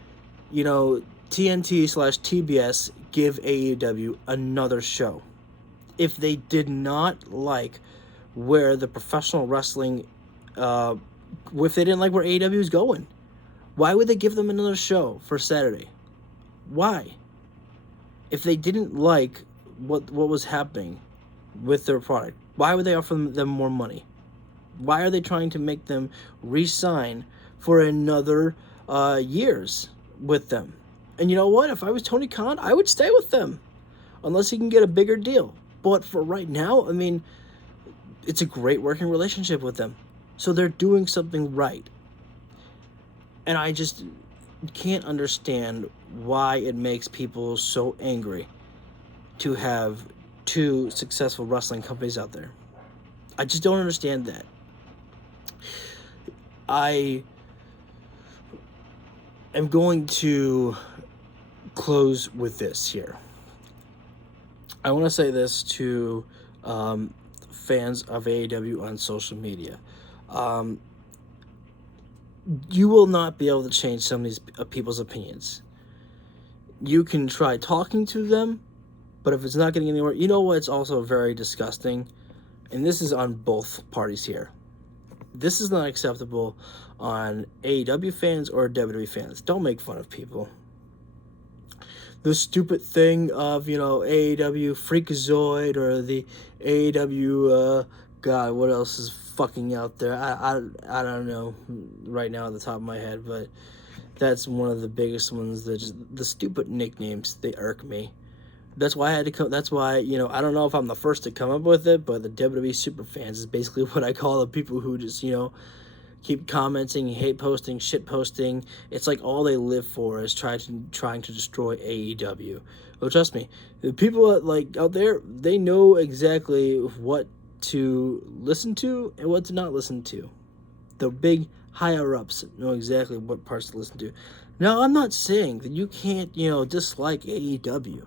TNT/TBS give AEW another show if they did not like where the professional wrestling if they didn't like where AEW is going? Why would they give them another show for Saturday? Why? If they didn't like what was happening with their product, why would they offer them more money? Why are they trying to make them re-sign for another years with them? And you know what? If I was Tony Khan, I would stay with them unless he can get a bigger deal. But for right now, I mean, it's a great working relationship with them. So they're doing something right. And I just can't understand why it makes people so angry to have two successful wrestling companies out there. I just don't understand that. I am going to close with this here. I want to say this to fans of AEW on social media. You will not be able to change some of these people's opinions. You can try talking to them, but if it's not getting anywhere, you know what's also very disgusting? And this is on both parties here. This is not acceptable on AEW fans or WWE fans. Don't make fun of people. The stupid thing of, AEW Freakazoid or the AEW, God, what else is fucking out there? I don't know right now at the top of my head, but that's one of the biggest ones. The stupid nicknames, they irk me. That's why I had to come. That's why, I don't know if I'm the first to come up with it, but the WWE super fans is basically what I call the people who just, keep commenting, hate posting, shit posting. It's like all they live for is trying to destroy AEW. Oh, trust me, the people out there, they know exactly what to listen to and what to not listen to. The big higher ups know exactly what parts to listen to. Now, I'm not saying that you can't, dislike AEW.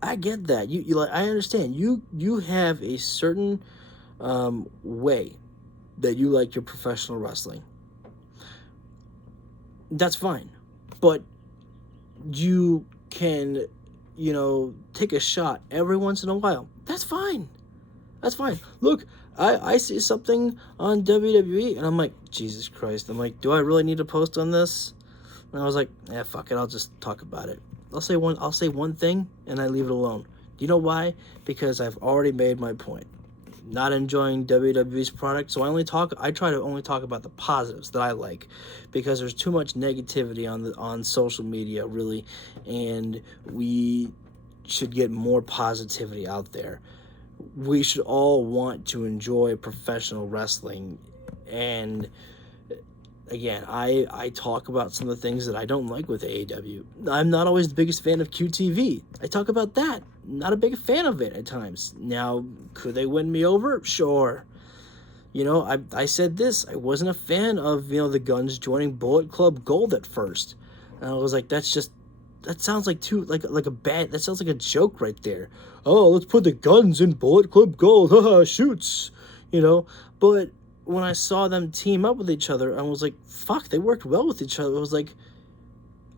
I get that. I understand. You have a certain way that you like your professional wrestling. That's fine. But you can, take a shot every once in a while. That's fine. That's fine. Look, I see something on WWE and I'm like, Jesus Christ. I'm like, do I really need to post on this? And I was like, fuck it, I'll just talk about it. I'll say one thing and I leave it alone. Do you know why? Because I've already made my point. Not enjoying WWE's product, so I try to only talk about the positives that I like, because there's too much negativity on social media, really, and we should get more positivity out there. We should all want to enjoy professional wrestling, and again, I talk about some of the things that I don't like with AEW. I'm not always the biggest fan of QTV. I talk about that. Not a big fan of it at times. Now, could they win me over? Sure. You know, I said this. I wasn't a fan of, the Guns joining Bullet Club Gold at first. And I was like, that sounds like that sounds like a joke right there. Oh, let's put the Guns in Bullet Club Gold. Haha, shoots. But when I saw them team up with each other, I was like, fuck, they worked well with each other. I was like,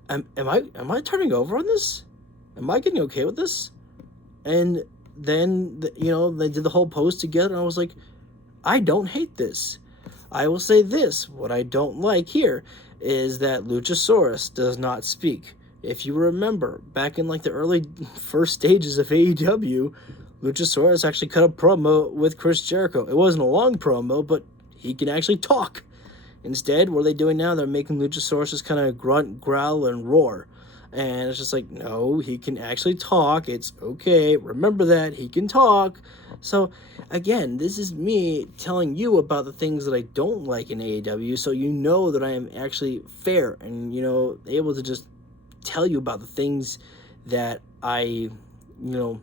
am I turning over on this? Am I getting okay with this? And then, they did the whole pose together, and I was like, I don't hate this. I will say this. What I don't like here is that Luchasaurus does not speak. If you remember, back in like the early first stages of AEW, Luchasaurus actually cut a promo with Chris Jericho. It wasn't a long promo, but he can actually talk. Instead, what are they doing now? They're making Luchasaurus just kind of grunt, growl, and roar. And it's just like, no, he can actually talk. It's okay. Remember that. He can talk. So, again, this is me telling you about the things that I don't like in AEW, so you know that I am actually fair and, able to just tell you about the things that I, don't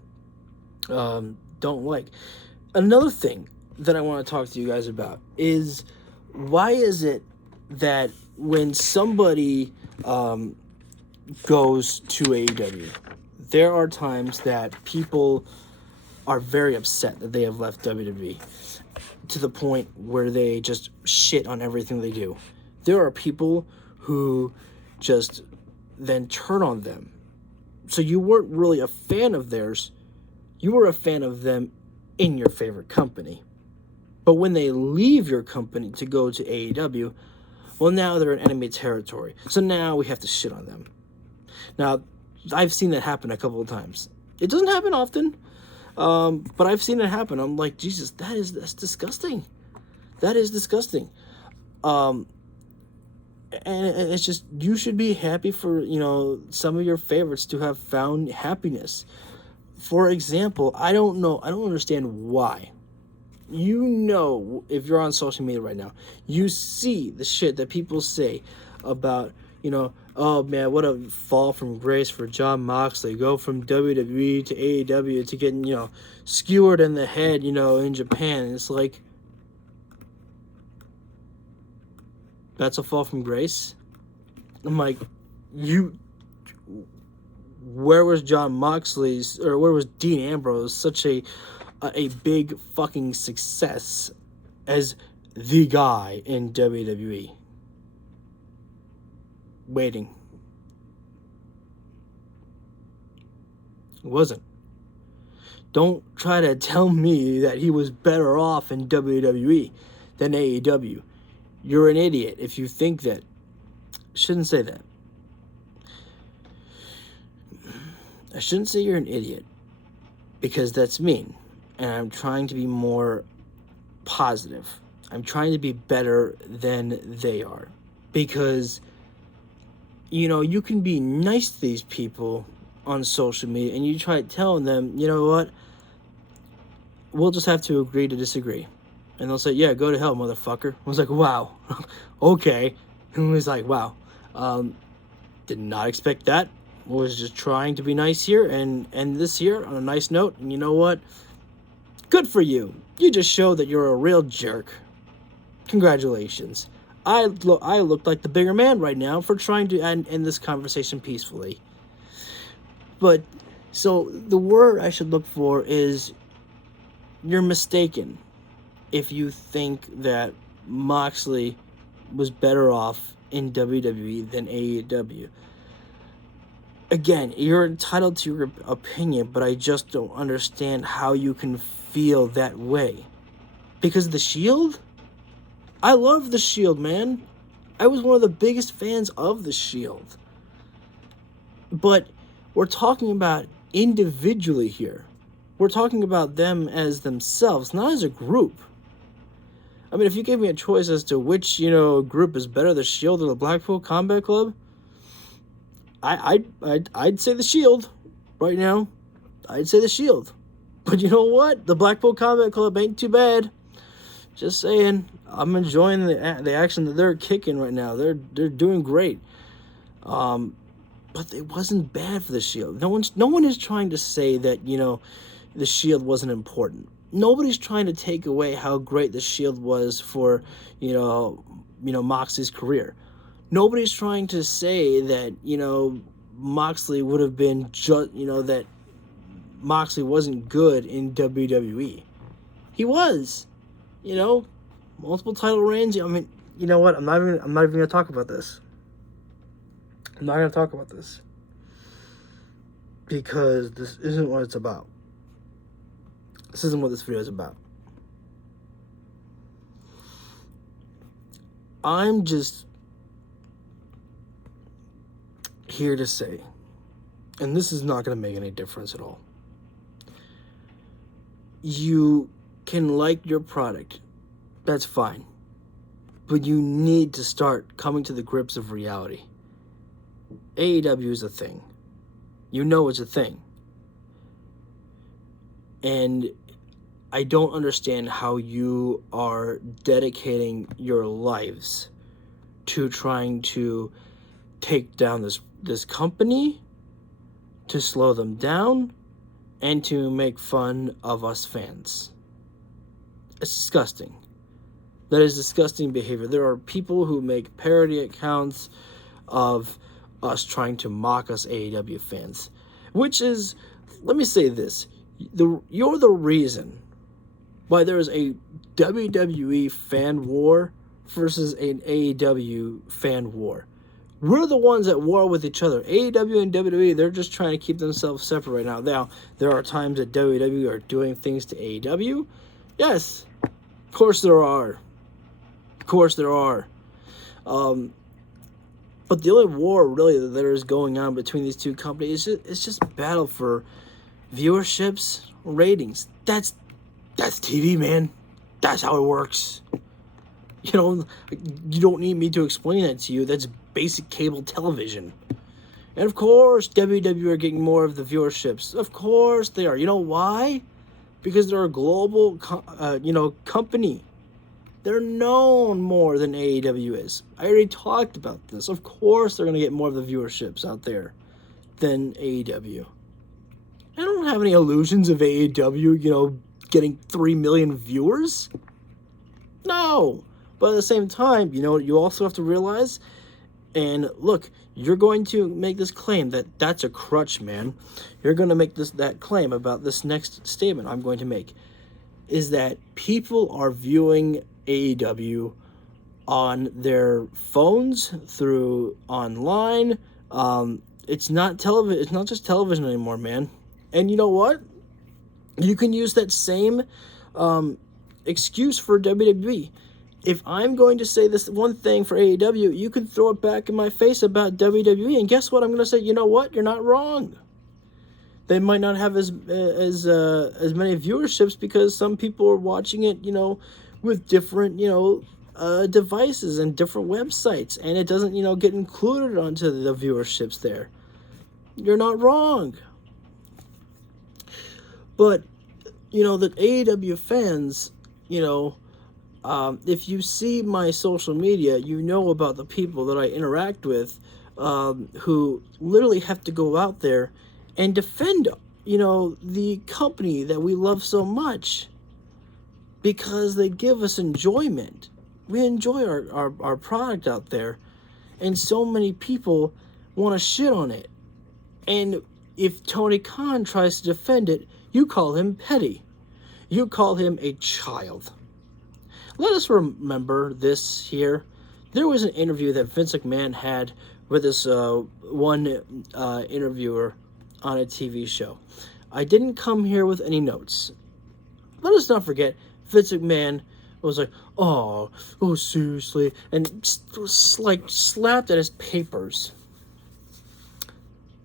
like. Another thing that I want to talk to you guys about is, why is it that when somebody goes to AEW, there are times that people are very upset that they have left WWE, to the point where they just shit on everything they do. There are people who just then turn on them. So you weren't really a fan of theirs, you were a fan of them in your favorite company. But when they leave your company to go to AEW, well, now they're in enemy territory. So now we have to shit on them. Now, I've seen that happen a couple of times. It doesn't happen often, but I've seen it happen. I'm like, Jesus, that's disgusting. That is disgusting. And it's just, you should be happy for, some of your favorites to have found happiness. For example, I don't understand why. If you're on social media right now, you see the shit that people say about, oh man, what a fall from grace for Jon Moxley. Go from WWE to AEW to getting, skewered in the head, in Japan. It's like, that's a fall from grace? I'm like, where was Jon Moxley's, or where was Dean Ambrose, such a big fucking success as the guy in WWE? Waiting. It wasn't. Don't try to tell me that he was better off in WWE than AEW. You're an idiot if you think that. Shouldn't say that. I shouldn't say you're an idiot, because that's mean. And I'm trying to be more positive. I'm trying to be better than they are. Because, you can be nice to these people on social media, and you try telling them, you know what, we'll just have to agree to disagree. And they'll say, yeah, go to hell, motherfucker. I was like, wow, okay. And it was like, wow, did not expect that. Was just trying to be nice here and end this here on a nice note. And you know what? Good for you. You just showed that you're a real jerk. Congratulations. I look like the bigger man right now for trying to end this conversation peacefully. But, so the word I should look for is, you're mistaken if you think that Moxley was better off in WWE than AEW. Again, you're entitled to your opinion, but I just don't understand how you can feel that way. Because of the Shield? I love the Shield, man. I was one of the biggest fans of the Shield. But we're talking about individually here. We're talking about them as themselves, not as a group. I mean, if you gave me a choice as to which, group is better, the Shield or the Blackpool Combat Club, I'd say the Shield right now. I'd say the Shield. But you know what? The Blackpool Combat Club ain't too bad. Just saying, I'm enjoying the action that they're kicking right now. They're doing great. But it wasn't bad for the Shield. No one is trying to say that, the Shield wasn't important. Nobody's trying to take away how great the Shield was for, Moxley's career. Nobody's trying to say that, Moxley would have been that Moxley wasn't good in WWE. He was, multiple title reigns. I mean, you know what? I'm not even gonna talk about this. I'm not gonna talk about this because this isn't what it's about. This isn't what this video is about. I'm just here to say, and this is not going to make any difference at all. You can like your product. That's fine. But you need to start coming to the grips of reality. AEW is a thing. You know it's a thing. And I don't understand how you are dedicating your lives to trying to take down this company, to slow them down, and to make fun of us fans. It's disgusting. That is disgusting behavior. There are people who make parody accounts of us trying to mock us AEW fans, which is, let me say this, you're the reason why there is a WWE fan war versus an AEW fan war. We're the ones at war with each other. AEW and WWE, they're just trying to keep themselves separate right now. Now, there are times that WWE are doing things to AEW. Yes, of course there are. Of course there are. But the only war really that is going on between these two companies is just battle for viewerships, ratings. That's TV, man. That's how it works. You don't need me to explain that to you. That's basic cable television. And of course, WWE are getting more of the viewerships. Of course they are. You know why? Because they're a global, company. They're known more than AEW is. I already talked about this. Of course they're going to get more of the viewerships out there than AEW. I don't have any illusions of AEW, getting 3 million viewers. No. But at the same time, you also have to realize, and look, you're going to make this claim that's a crutch, man. You're going to make that claim about this next statement I'm going to make, is that people are viewing AEW on their phones, through online. It's not television. It's not just television anymore, man. And you know what? You can use that same excuse for WWE. If I'm going to say this one thing for AEW, you can throw it back in my face about WWE, and guess what? I'm going to say, you know what? You're not wrong. They might not have as many viewerships because some people are watching it, with different, devices and different websites, and it doesn't, get included onto the viewerships there. You're not wrong. But, the AEW fans, if you see my social media, you know about the people that I interact with, who literally have to go out there and defend, the company that we love so much, because they give us enjoyment. We enjoy our product out there, and so many people want to shit on it. And if Tony Khan tries to defend it, you call him petty. You call him a child. Let us remember this here. There was an interview that Vince McMahon had with this one interviewer on a TV show. I didn't come here with any notes. Let us not forget, Vince McMahon was like, oh, seriously, and slapped at his papers.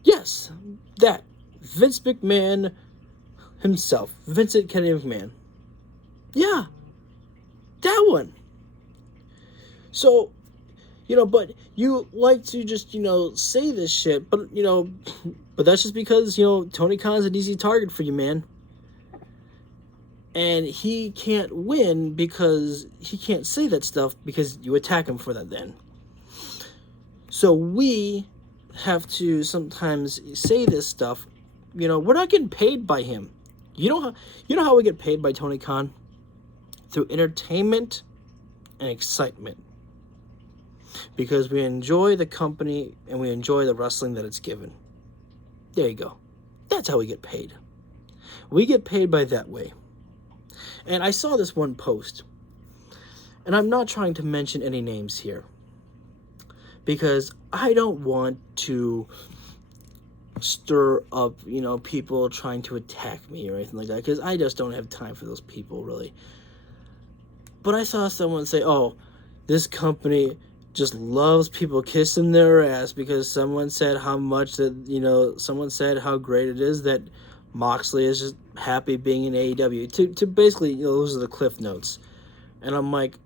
Yes, that. Vince McMahon himself. Vincent Kennedy McMahon. Yeah. That one. So, but you like to just, say this shit, but that's just because, Tony Khan's an easy target for you, man. And he can't win because he can't say that stuff because you attack him for that then. So we have to sometimes say this stuff. We're not getting paid by him. You know how we get paid by Tony Khan? Through entertainment and excitement. Because we enjoy the company and we enjoy the wrestling that it's given. There you go. That's how we get paid. We get paid by that way. And I saw this one post, and I'm not trying to mention any names here, because I don't want to stir up, people trying to attack me or anything like that, because I just don't have time for those people, really. But I saw someone say, oh, this company just loves people kissing their ass because someone said how much that, someone said how great it is that Moxley is just happy being in AEW. To basically, those are the cliff notes. And I'm like,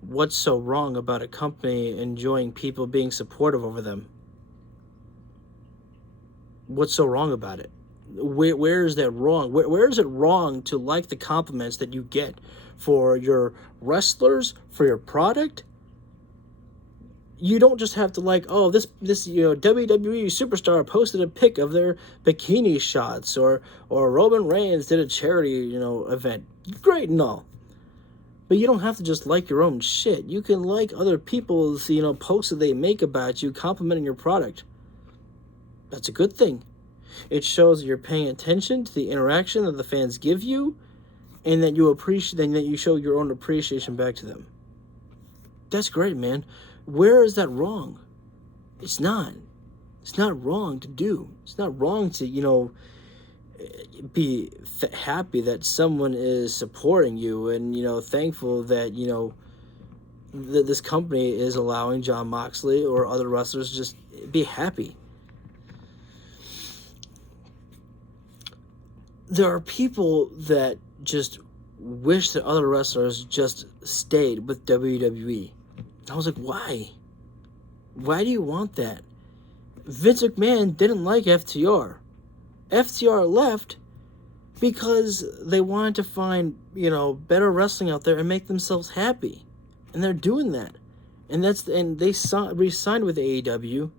what's so wrong about a company enjoying people being supportive over them? What's so wrong about it? Where is that wrong? Where is it wrong to like the compliments that you get for your wrestlers, for your product? You don't just have to like, oh, this WWE superstar posted a pic of their bikini shots, or Roman Reigns did a charity, event. Great and all. But you don't have to just like your own shit. You can like other people's, posts that they make about you, complimenting your product. That's a good thing. It shows that you're paying attention to the interaction that the fans give you, and that you appreciate, and that you show your own appreciation back to them. That's great, man. Where is that wrong? It's not. It's not wrong to do. It's not wrong to, be happy that someone is supporting you and, thankful that, that this company is allowing Jon Moxley or other wrestlers to just be happy. There are people that just wish that other wrestlers just stayed with WWE. I was like, why? Why do you want that? Vince McMahon didn't like FTR. FTR left because they wanted to find, better wrestling out there and make themselves happy. And they're doing that. And they re-signed with AEW.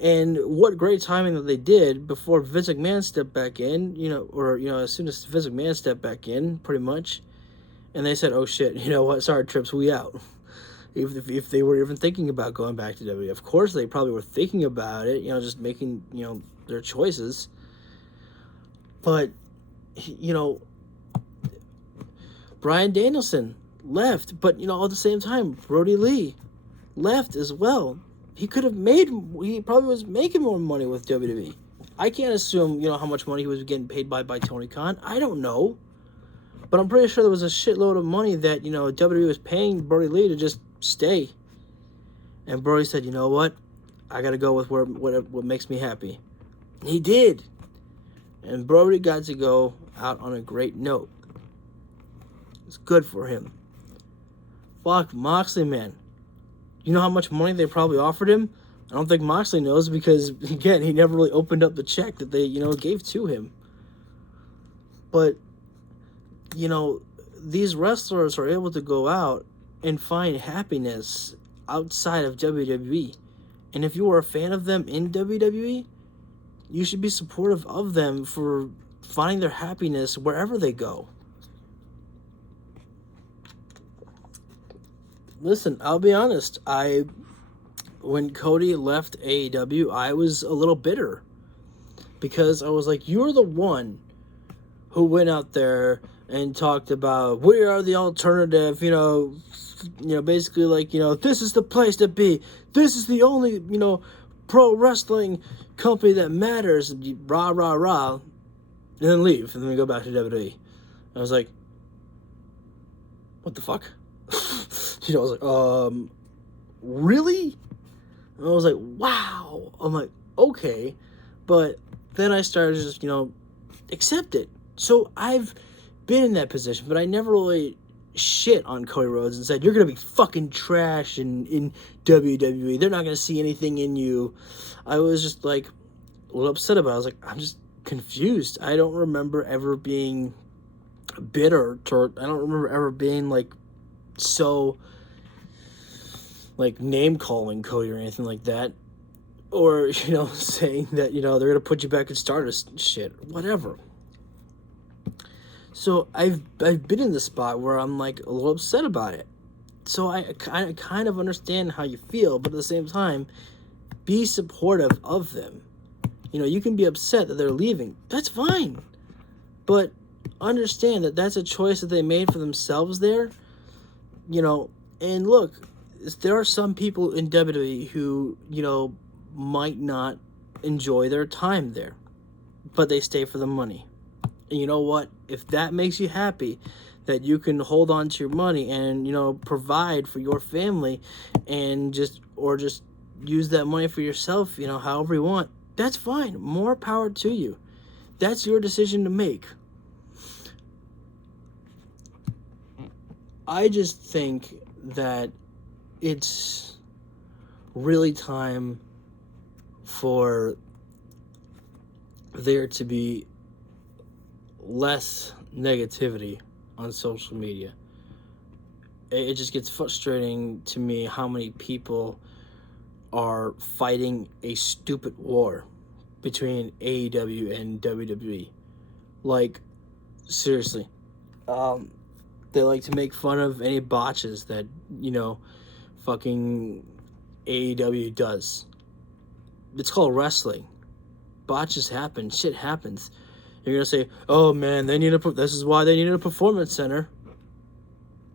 And what great timing that they did before Vince McMahon stepped back in, as soon as Vince McMahon stepped back in, pretty much. And they said, oh shit, you know what, sorry Trips, we out. If they were even thinking about going back to WWE. Of course they probably were thinking about it, just making, their choices. But, Bryan Danielson left, but, at the same time, Brody Lee left as well. He probably was making more money with WWE. I can't assume, how much money he was getting paid by Tony Khan. I don't know. But I'm pretty sure there was a shitload of money that, WWE was paying Brody Lee to just stay. And Brody said, you know what? I got to go with what makes me happy. And he did. And Brody got to go out on a great note. It's good for him. Fuck Moxley, man. You know how much money they probably offered him? I don't think Moxley knows because, again, he never really opened up the check that they, gave to him. But, these wrestlers are able to go out and find happiness outside of WWE. And if you are a fan of them in WWE, you should be supportive of them for finding their happiness wherever they go. Listen, I'll be honest. When Cody left AEW, I was a little bitter. Because I was like, you're the one who went out there and talked about, we are the alternative, basically like, this is the place to be. This is the only, pro wrestling company that matters. Rah, rah, rah. And then leave. And then we go back to WWE. I was like, what the fuck? I was like, really? And I was like, wow. I'm like, okay. But then I started to just, accept it. So I've been in that position, but I never really shit on Cody Rhodes and said, you're going to be fucking trash in WWE. They're not going to see anything in you. I was just like a little upset about it. I was like, I'm just confused. I don't remember ever being bitter toward. I don't remember ever being like so like name calling Cody or anything like that, or saying that they're gonna put you back in Stardust shit, whatever. So I've been in the spot where I'm like a little upset about it. So I kind of understand how you feel, but at the same time, be supportive of them. You can be upset that they're leaving. That's fine. But understand that that's a choice that they made for themselves there. And look, there are some people in WWE who, might not enjoy their time there, but they stay for the money. And you know what? If that makes you happy, that you can hold on to your money and, provide for your family and just use that money for yourself, however you want, that's fine. More power to you. That's your decision to make. I just think that it's really time for there to be less negativity on social media. It just gets frustrating to me how many people are fighting a stupid war between AEW and WWE. Like, seriously. They like to make fun of any botches that, fucking AEW does. It's called wrestling. Botches happen. Shit happens. You're going to say, oh man, this is why they needed a performance center.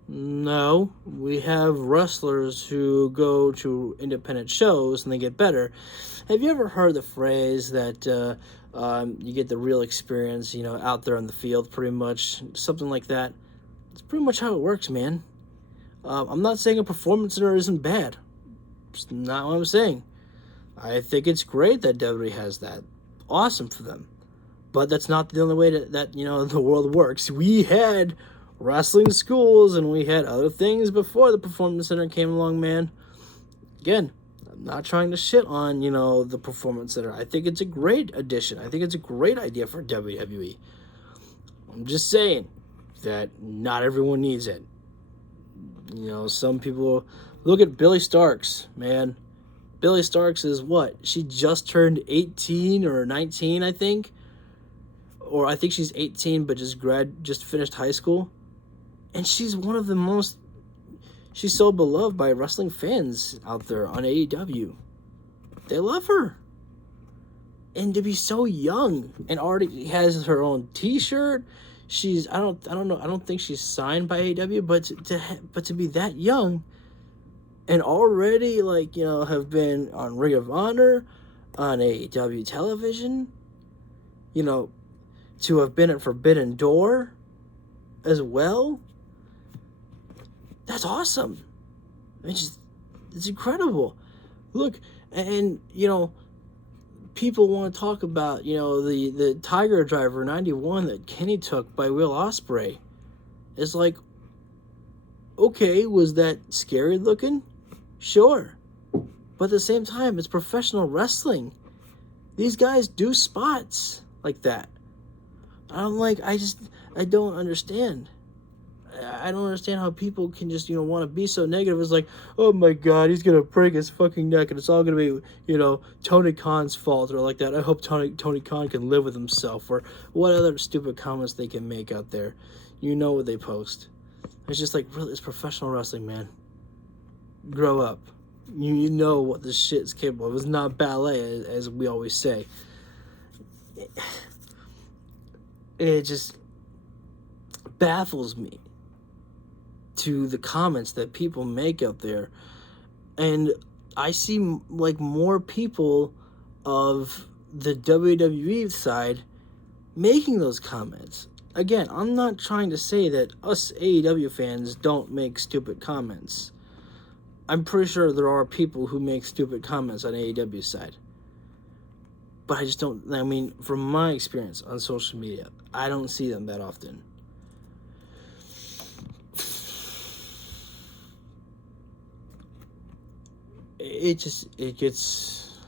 No, we have wrestlers who go to independent shows and they get better. Have you ever heard the phrase that you get the real experience, out there on the field, pretty much? Something like that. It's pretty much how it works, man. I'm not saying a performance center isn't bad. It's not what I'm saying. I think it's great that WWE has that. Awesome for them. But that's not the only way that the world works. We had wrestling schools and we had other things before the performance center came along, man. Again, I'm not trying to shit on, the performance center. I think it's a great addition. I think it's a great idea for WWE. I'm just saying that not everyone needs it. Some people look at Billy Starks, man. Billy Starks is what? She just turned 18 or 19, I think. Or I think she's 18 but just finished high school. And she's one of the most, she's so beloved by wrestling fans out there on AEW. They love her. And to be so young and already has her own t-shirt, I don't know, I don't think she's signed by AEW, but to be that young and already have been on Ring of Honor, on AEW television, to have been at Forbidden Door as well. That's awesome. It's incredible. Look, and people want to talk about the Tiger Driver 91 that Kenny took by Will Ospreay. It's like, okay, was that scary looking? Sure, but at the same time, it's professional wrestling. These guys do spots like that. I don't understand. I don't understand how people can just, want to be so negative. It's like, oh my God, he's going to break his fucking neck and it's all going to be, Tony Khan's fault or like that. I hope Tony Khan can live with himself, or what other stupid comments they can make out there. What they post. It's just like, really, it's professional wrestling, man. Grow up. You know what this shit's capable of. It's not ballet, as we always say. It just baffles me to the comments that people make out there. And I see more people of the WWE side making those comments. Again, I'm not trying to say that us AEW fans don't make stupid comments. I'm pretty sure there are people who make stupid comments on AEW's side. But I just don't, from my experience on social media, I don't see them that often. It gets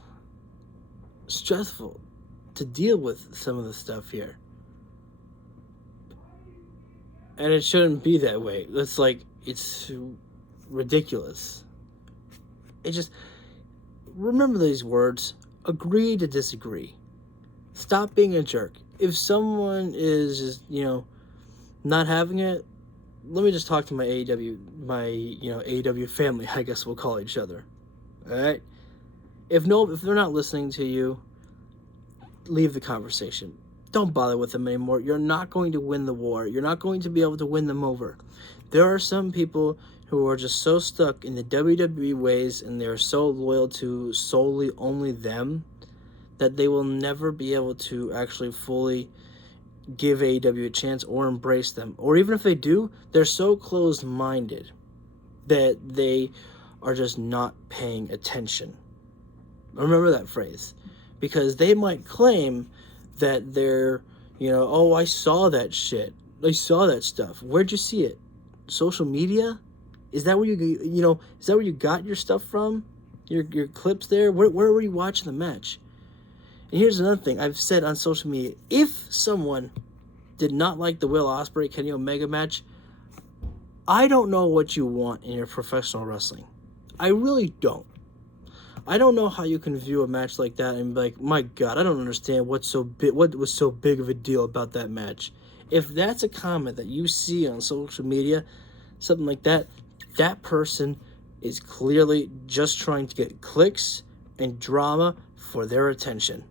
stressful to deal with some of the stuff here. And it shouldn't be that way. It's ridiculous. It just, remember these words: agree to disagree. Stop being a jerk. If someone is just, not having it, let me just talk to my AEW family, I guess we'll call each other. All right? If they're not listening to you, leave the conversation. Don't bother with them anymore. You're not going to win the war. You're not going to be able to win them over. There are some people who are just so stuck in the WWE ways, and they're so loyal to solely only them, that they will never be able to actually fully give AEW a chance or embrace them. Or even if they do, they're so closed-minded that they are just not paying attention. Remember that phrase. Because they might claim that they're, oh, I saw that shit. I saw that stuff. Where'd you see it? Social media? Is that where is that where you got your stuff from? Your clips there? Where were you watching the match? And here's another thing I've said on social media. If someone did not like the Will Ospreay Kenny Omega match, I don't know what you want in your professional wrestling. I really don't. I don't know how you can view a match like that and be like, my God, I don't understand what was so big of a deal about that match. If that's a comment that you see on social media, something like that, that person is clearly just trying to get clicks and drama for their attention,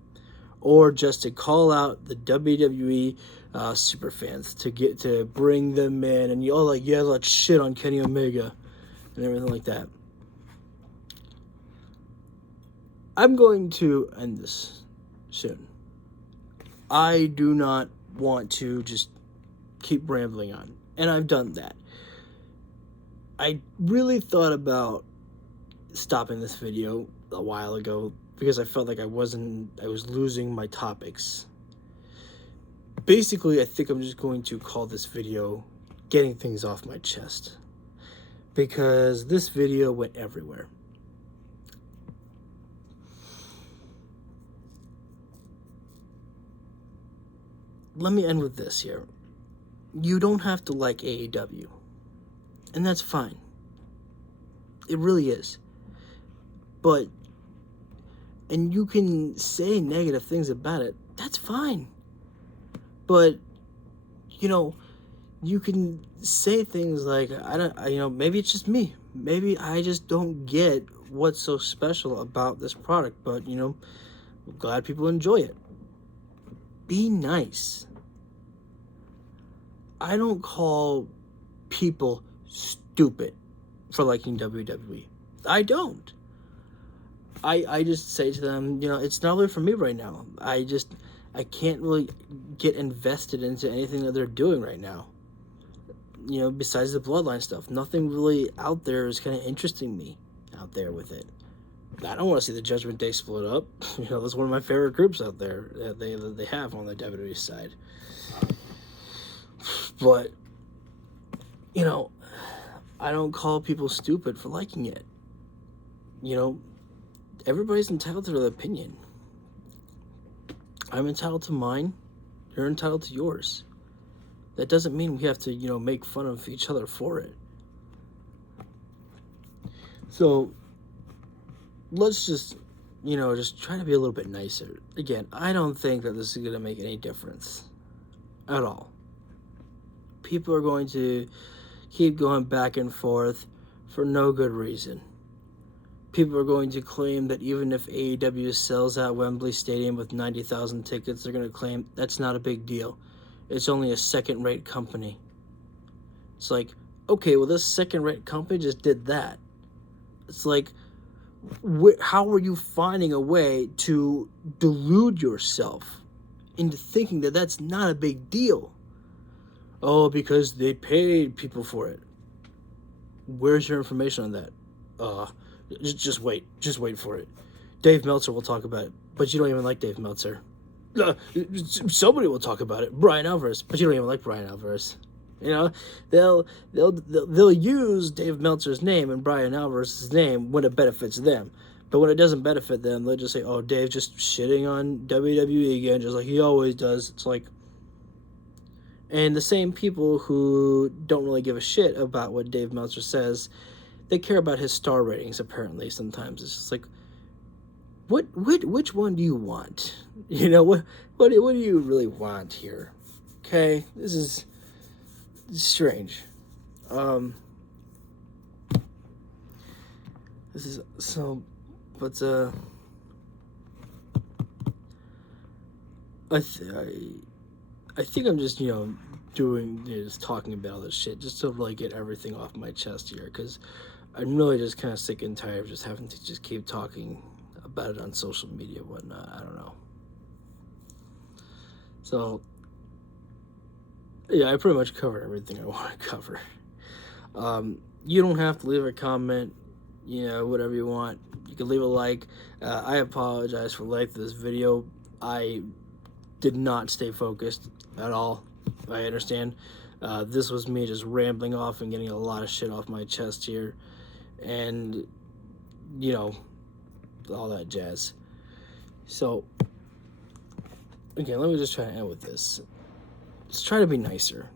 or just to call out the WWE superfans to bring them in, and let's shit on Kenny Omega and everything like that. I'm going to end this soon. I do not want to just keep rambling on, and I've done that. I really thought about stopping this video a while ago because I felt like I was losing my topics. Basically, I think I'm just going to call this video Getting Things Off My Chest, because this video went everywhere. Let me end with this here. You don't have to like AEW, and that's fine. It really is. And you can say negative things about it. That's fine. But, you can say things like, maybe it's just me. Maybe I just don't get what's so special about this product. But, I'm glad people enjoy it. Be nice. I don't call people stupid for liking WWE. I don't. I just say to them, it's not really for me right now. I can't really get invested into anything that they're doing right now. Besides the Bloodline stuff, nothing really out there is kind of interesting me out there with it. I don't want to see the Judgment Day split up. That's one of my favorite groups out there that they have on the WWE side. But, I don't call people stupid for liking it. Everybody's entitled to their opinion. I'm entitled to mine. You're entitled to yours. That doesn't mean we have to, make fun of each other for it. So, let's just try to be a little bit nicer. Again, I don't think that this is going to make any difference at all. People are going to keep going back and forth for no good reason. People are going to claim that even if AEW sells out Wembley Stadium with 90,000 tickets, they're going to claim that's not a big deal. It's only a second-rate company. It's like, okay, well, this second-rate company just did that. It's like, how are you finding a way to delude yourself into thinking that that's not a big deal? Oh, because they paid people for it. Where's your information on that? Just wait for it. Dave Meltzer will talk about it, but you don't even like Dave Meltzer. Somebody will talk about it. Brian Alvarez, but you don't even like Brian Alvarez. They'll use Dave Meltzer's name and Brian Alvarez's name when it benefits them. But when it doesn't benefit them, they'll just say, oh, Dave just shitting on WWE again, just like he always does. It's like, And the same people who don't really give a shit about what Dave Meltzer says, they care about his star ratings, apparently, sometimes. It's just like, which one do you want? You know, what do you really want here? Okay, this is strange. This is so, but I think I'm just just talking about all this shit just to really get everything off my chest here, because I'm really just kind of sick and tired of just having to just keep talking about it on social media and whatnot. I don't know. So yeah, I pretty much covered everything I want to cover. You don't have to leave a comment, whatever you want. You can leave a like. I apologize for the length of this video. I did not stay focused at all. I understand. This was me just rambling off and getting a lot of shit off my chest here. And, all that jazz. So, again, let me just try to end with this. Let's try to be nicer.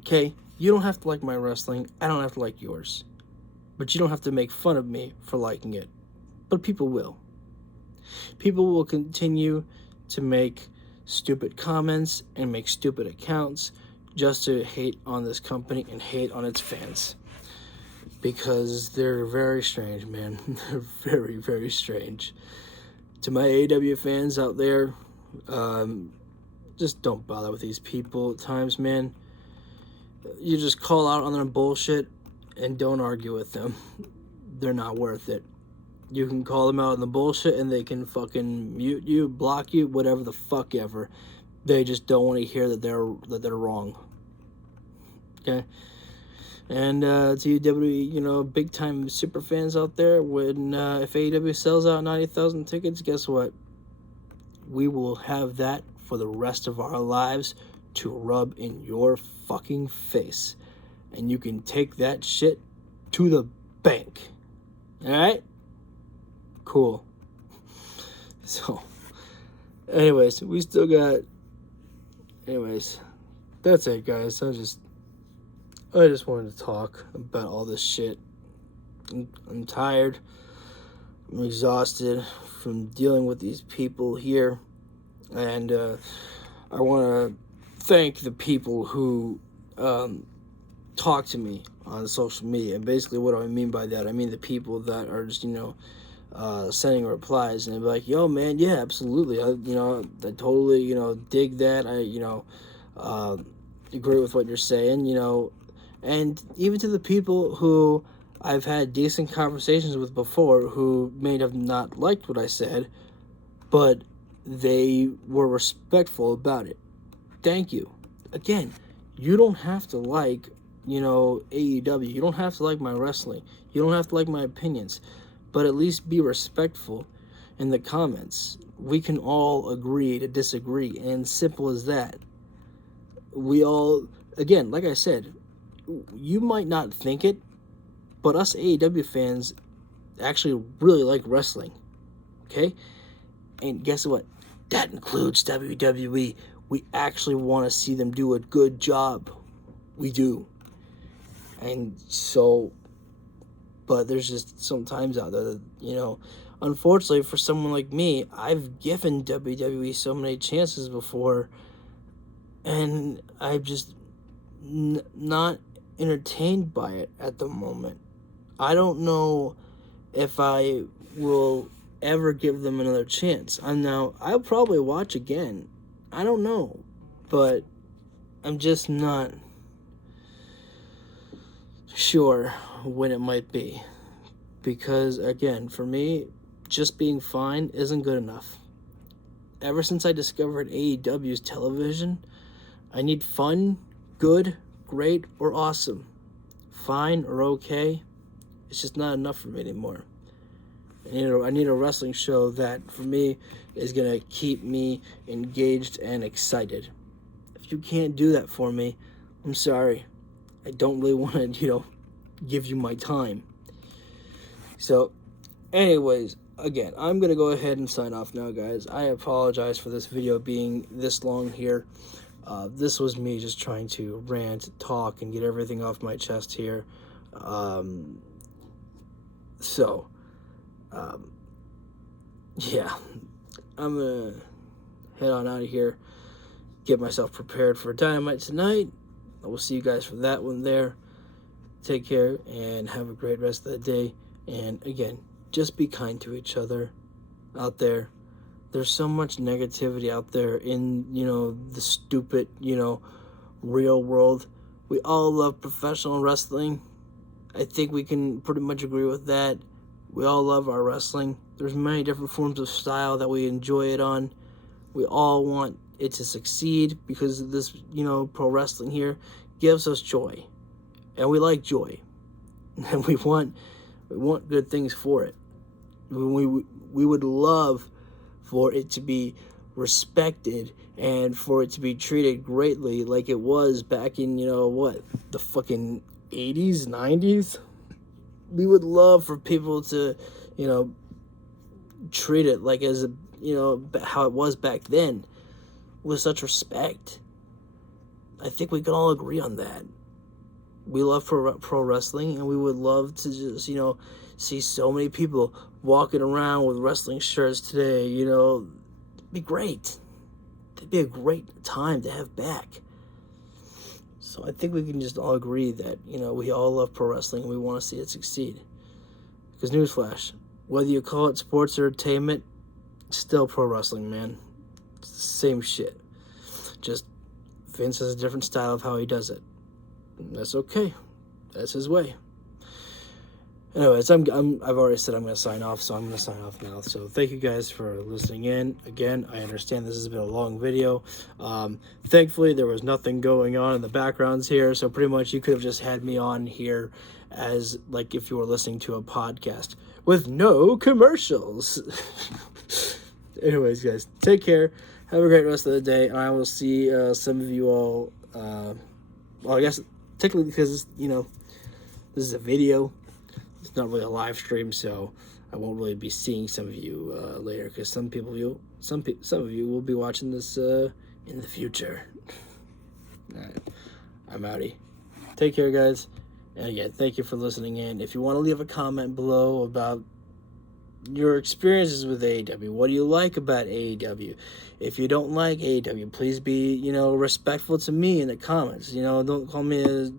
Okay? You don't have to like my wrestling. I don't have to like yours. But you don't have to make fun of me for liking it. But people will. People will continue to make stupid comments and make stupid accounts just to hate on this company and hate on its fans. Because they're very strange, man. They're very, very strange. To my AEW fans out there, just don't bother with these people at times, man. You just call out on their bullshit and don't argue with them. They're not worth it. You can call them out on the bullshit and they can fucking mute you, block you, whatever the fuck ever. They just don't want to hear that they're wrong. Okay? And to you WWE, big time super fans out there, when if AEW sells out 90,000 tickets, guess what? We will have that for the rest of our lives to rub in your fucking face. And you can take that shit to the bank. Alright? Cool. So, anyways, that's it, guys. I just wanted to talk about all this shit. I'm tired. I'm exhausted from dealing with these people here. And I want to thank the people who talk to me on social media. And basically what do I mean by that? I mean the people that are just, sending replies and be like, yo, man, yeah, absolutely. I totally, dig that. I agree with what you're saying, And even to the people who I've had decent conversations with before who may have not liked what I said, but they were respectful about it. Thank you. Again, you don't have to like, AEW. You don't have to like my wrestling. You don't have to like my opinions. But at least be respectful in the comments. We can all agree to disagree. And simple as that. We all, again, like I said, you might not think it, but us AEW fans actually really like wrestling. Okay? And guess what? That includes WWE. We actually want to see them do a good job. We do. And so, but there's just some times out there that, unfortunately for someone like me, I've given WWE so many chances before, and I'm just not entertained by it at the moment. I don't know if I will ever give them another chance. I'll probably watch again. I don't know, but I'm just not sure when it might be. Because, again, for me, just being fine isn't good enough. Ever since I discovered AEW's television, I need fun, good, great, or awesome. Fine or okay, it's just not enough for me anymore. I need a wrestling show that, for me, is going to keep me engaged and excited. If you can't do that for me, I'm sorry. I don't really want to, give you my time. So, anyways, again, I'm going to go ahead and sign off now, guys. I apologize for this video being this long here. This was me just trying to rant, talk, and get everything off my chest here. Um, so, um, yeah, I'm gonna head on out of here, get myself prepared for Dynamite tonight. I will see you guys for that one there. Take care and have a great rest of the day. And again, just be kind to each other out there. There's so much negativity out there in, the stupid, real world. We all love professional wrestling. I think we can pretty much agree with that. We all love our wrestling. There's many different forms of style that we enjoy it on. We all want it to succeed because this, pro wrestling here gives us joy. And we like joy. And we want good things for it. We would love for it to be respected and for it to be treated greatly like it was back in, the fucking 80s, 90s. We would love for people to, treat it like as, how it was back then with such respect. I think we can all agree on that. We love pro wrestling, and we would love to just, see so many people walking around with wrestling shirts today, it'd be great. It'd be a great time to have back. So I think we can just all agree that, we all love pro wrestling and we want to see it succeed. Because newsflash, whether you call it sports or entertainment, it's still pro wrestling, man. It's the same shit. Just Vince has a different style of how he does it. And that's okay. That's his way. Anyways, I've already said I'm going to sign off, so I'm going to sign off now. So thank you guys for listening in. Again, I understand this has been a long video. Thankfully, there was nothing going on in the backgrounds here, so pretty much you could have just had me on here as like if you were listening to a podcast with no commercials. Anyways, guys, take care. Have a great rest of the day, and I will see some of you all. Well, I guess technically because this is a video. It's not really a live stream, so I won't really be seeing some of you later because some of you will be watching this in the future. All right, I'm outie. Take care, guys. And again, thank you for listening in. If you want to leave a comment below about your experiences with AEW, what do you like about AEW? If you don't like AEW, please be, respectful to me in the comments. Don't call me a,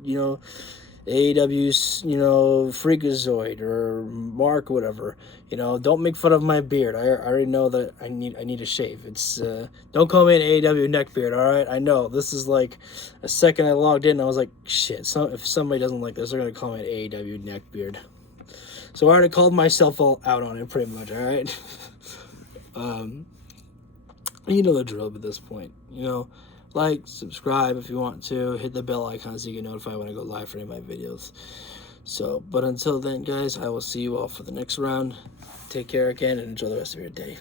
AEW's, Freakazoid or Mark or whatever. Don't make fun of my beard. I already know that I need a shave. It's don't call me an AEW neckbeard, all right? I know this is like a second I logged in, I was like, shit. So if somebody doesn't like this, they're gonna call me an AEW neckbeard. So I already called myself all out on it, pretty much. All right. You know the drill at this point. Like, subscribe if you want to. Hit the bell icon so you get notified when I go live for any of my videos. So, but until then, guys, I will see you all for the next round. Take care again and enjoy the rest of your day.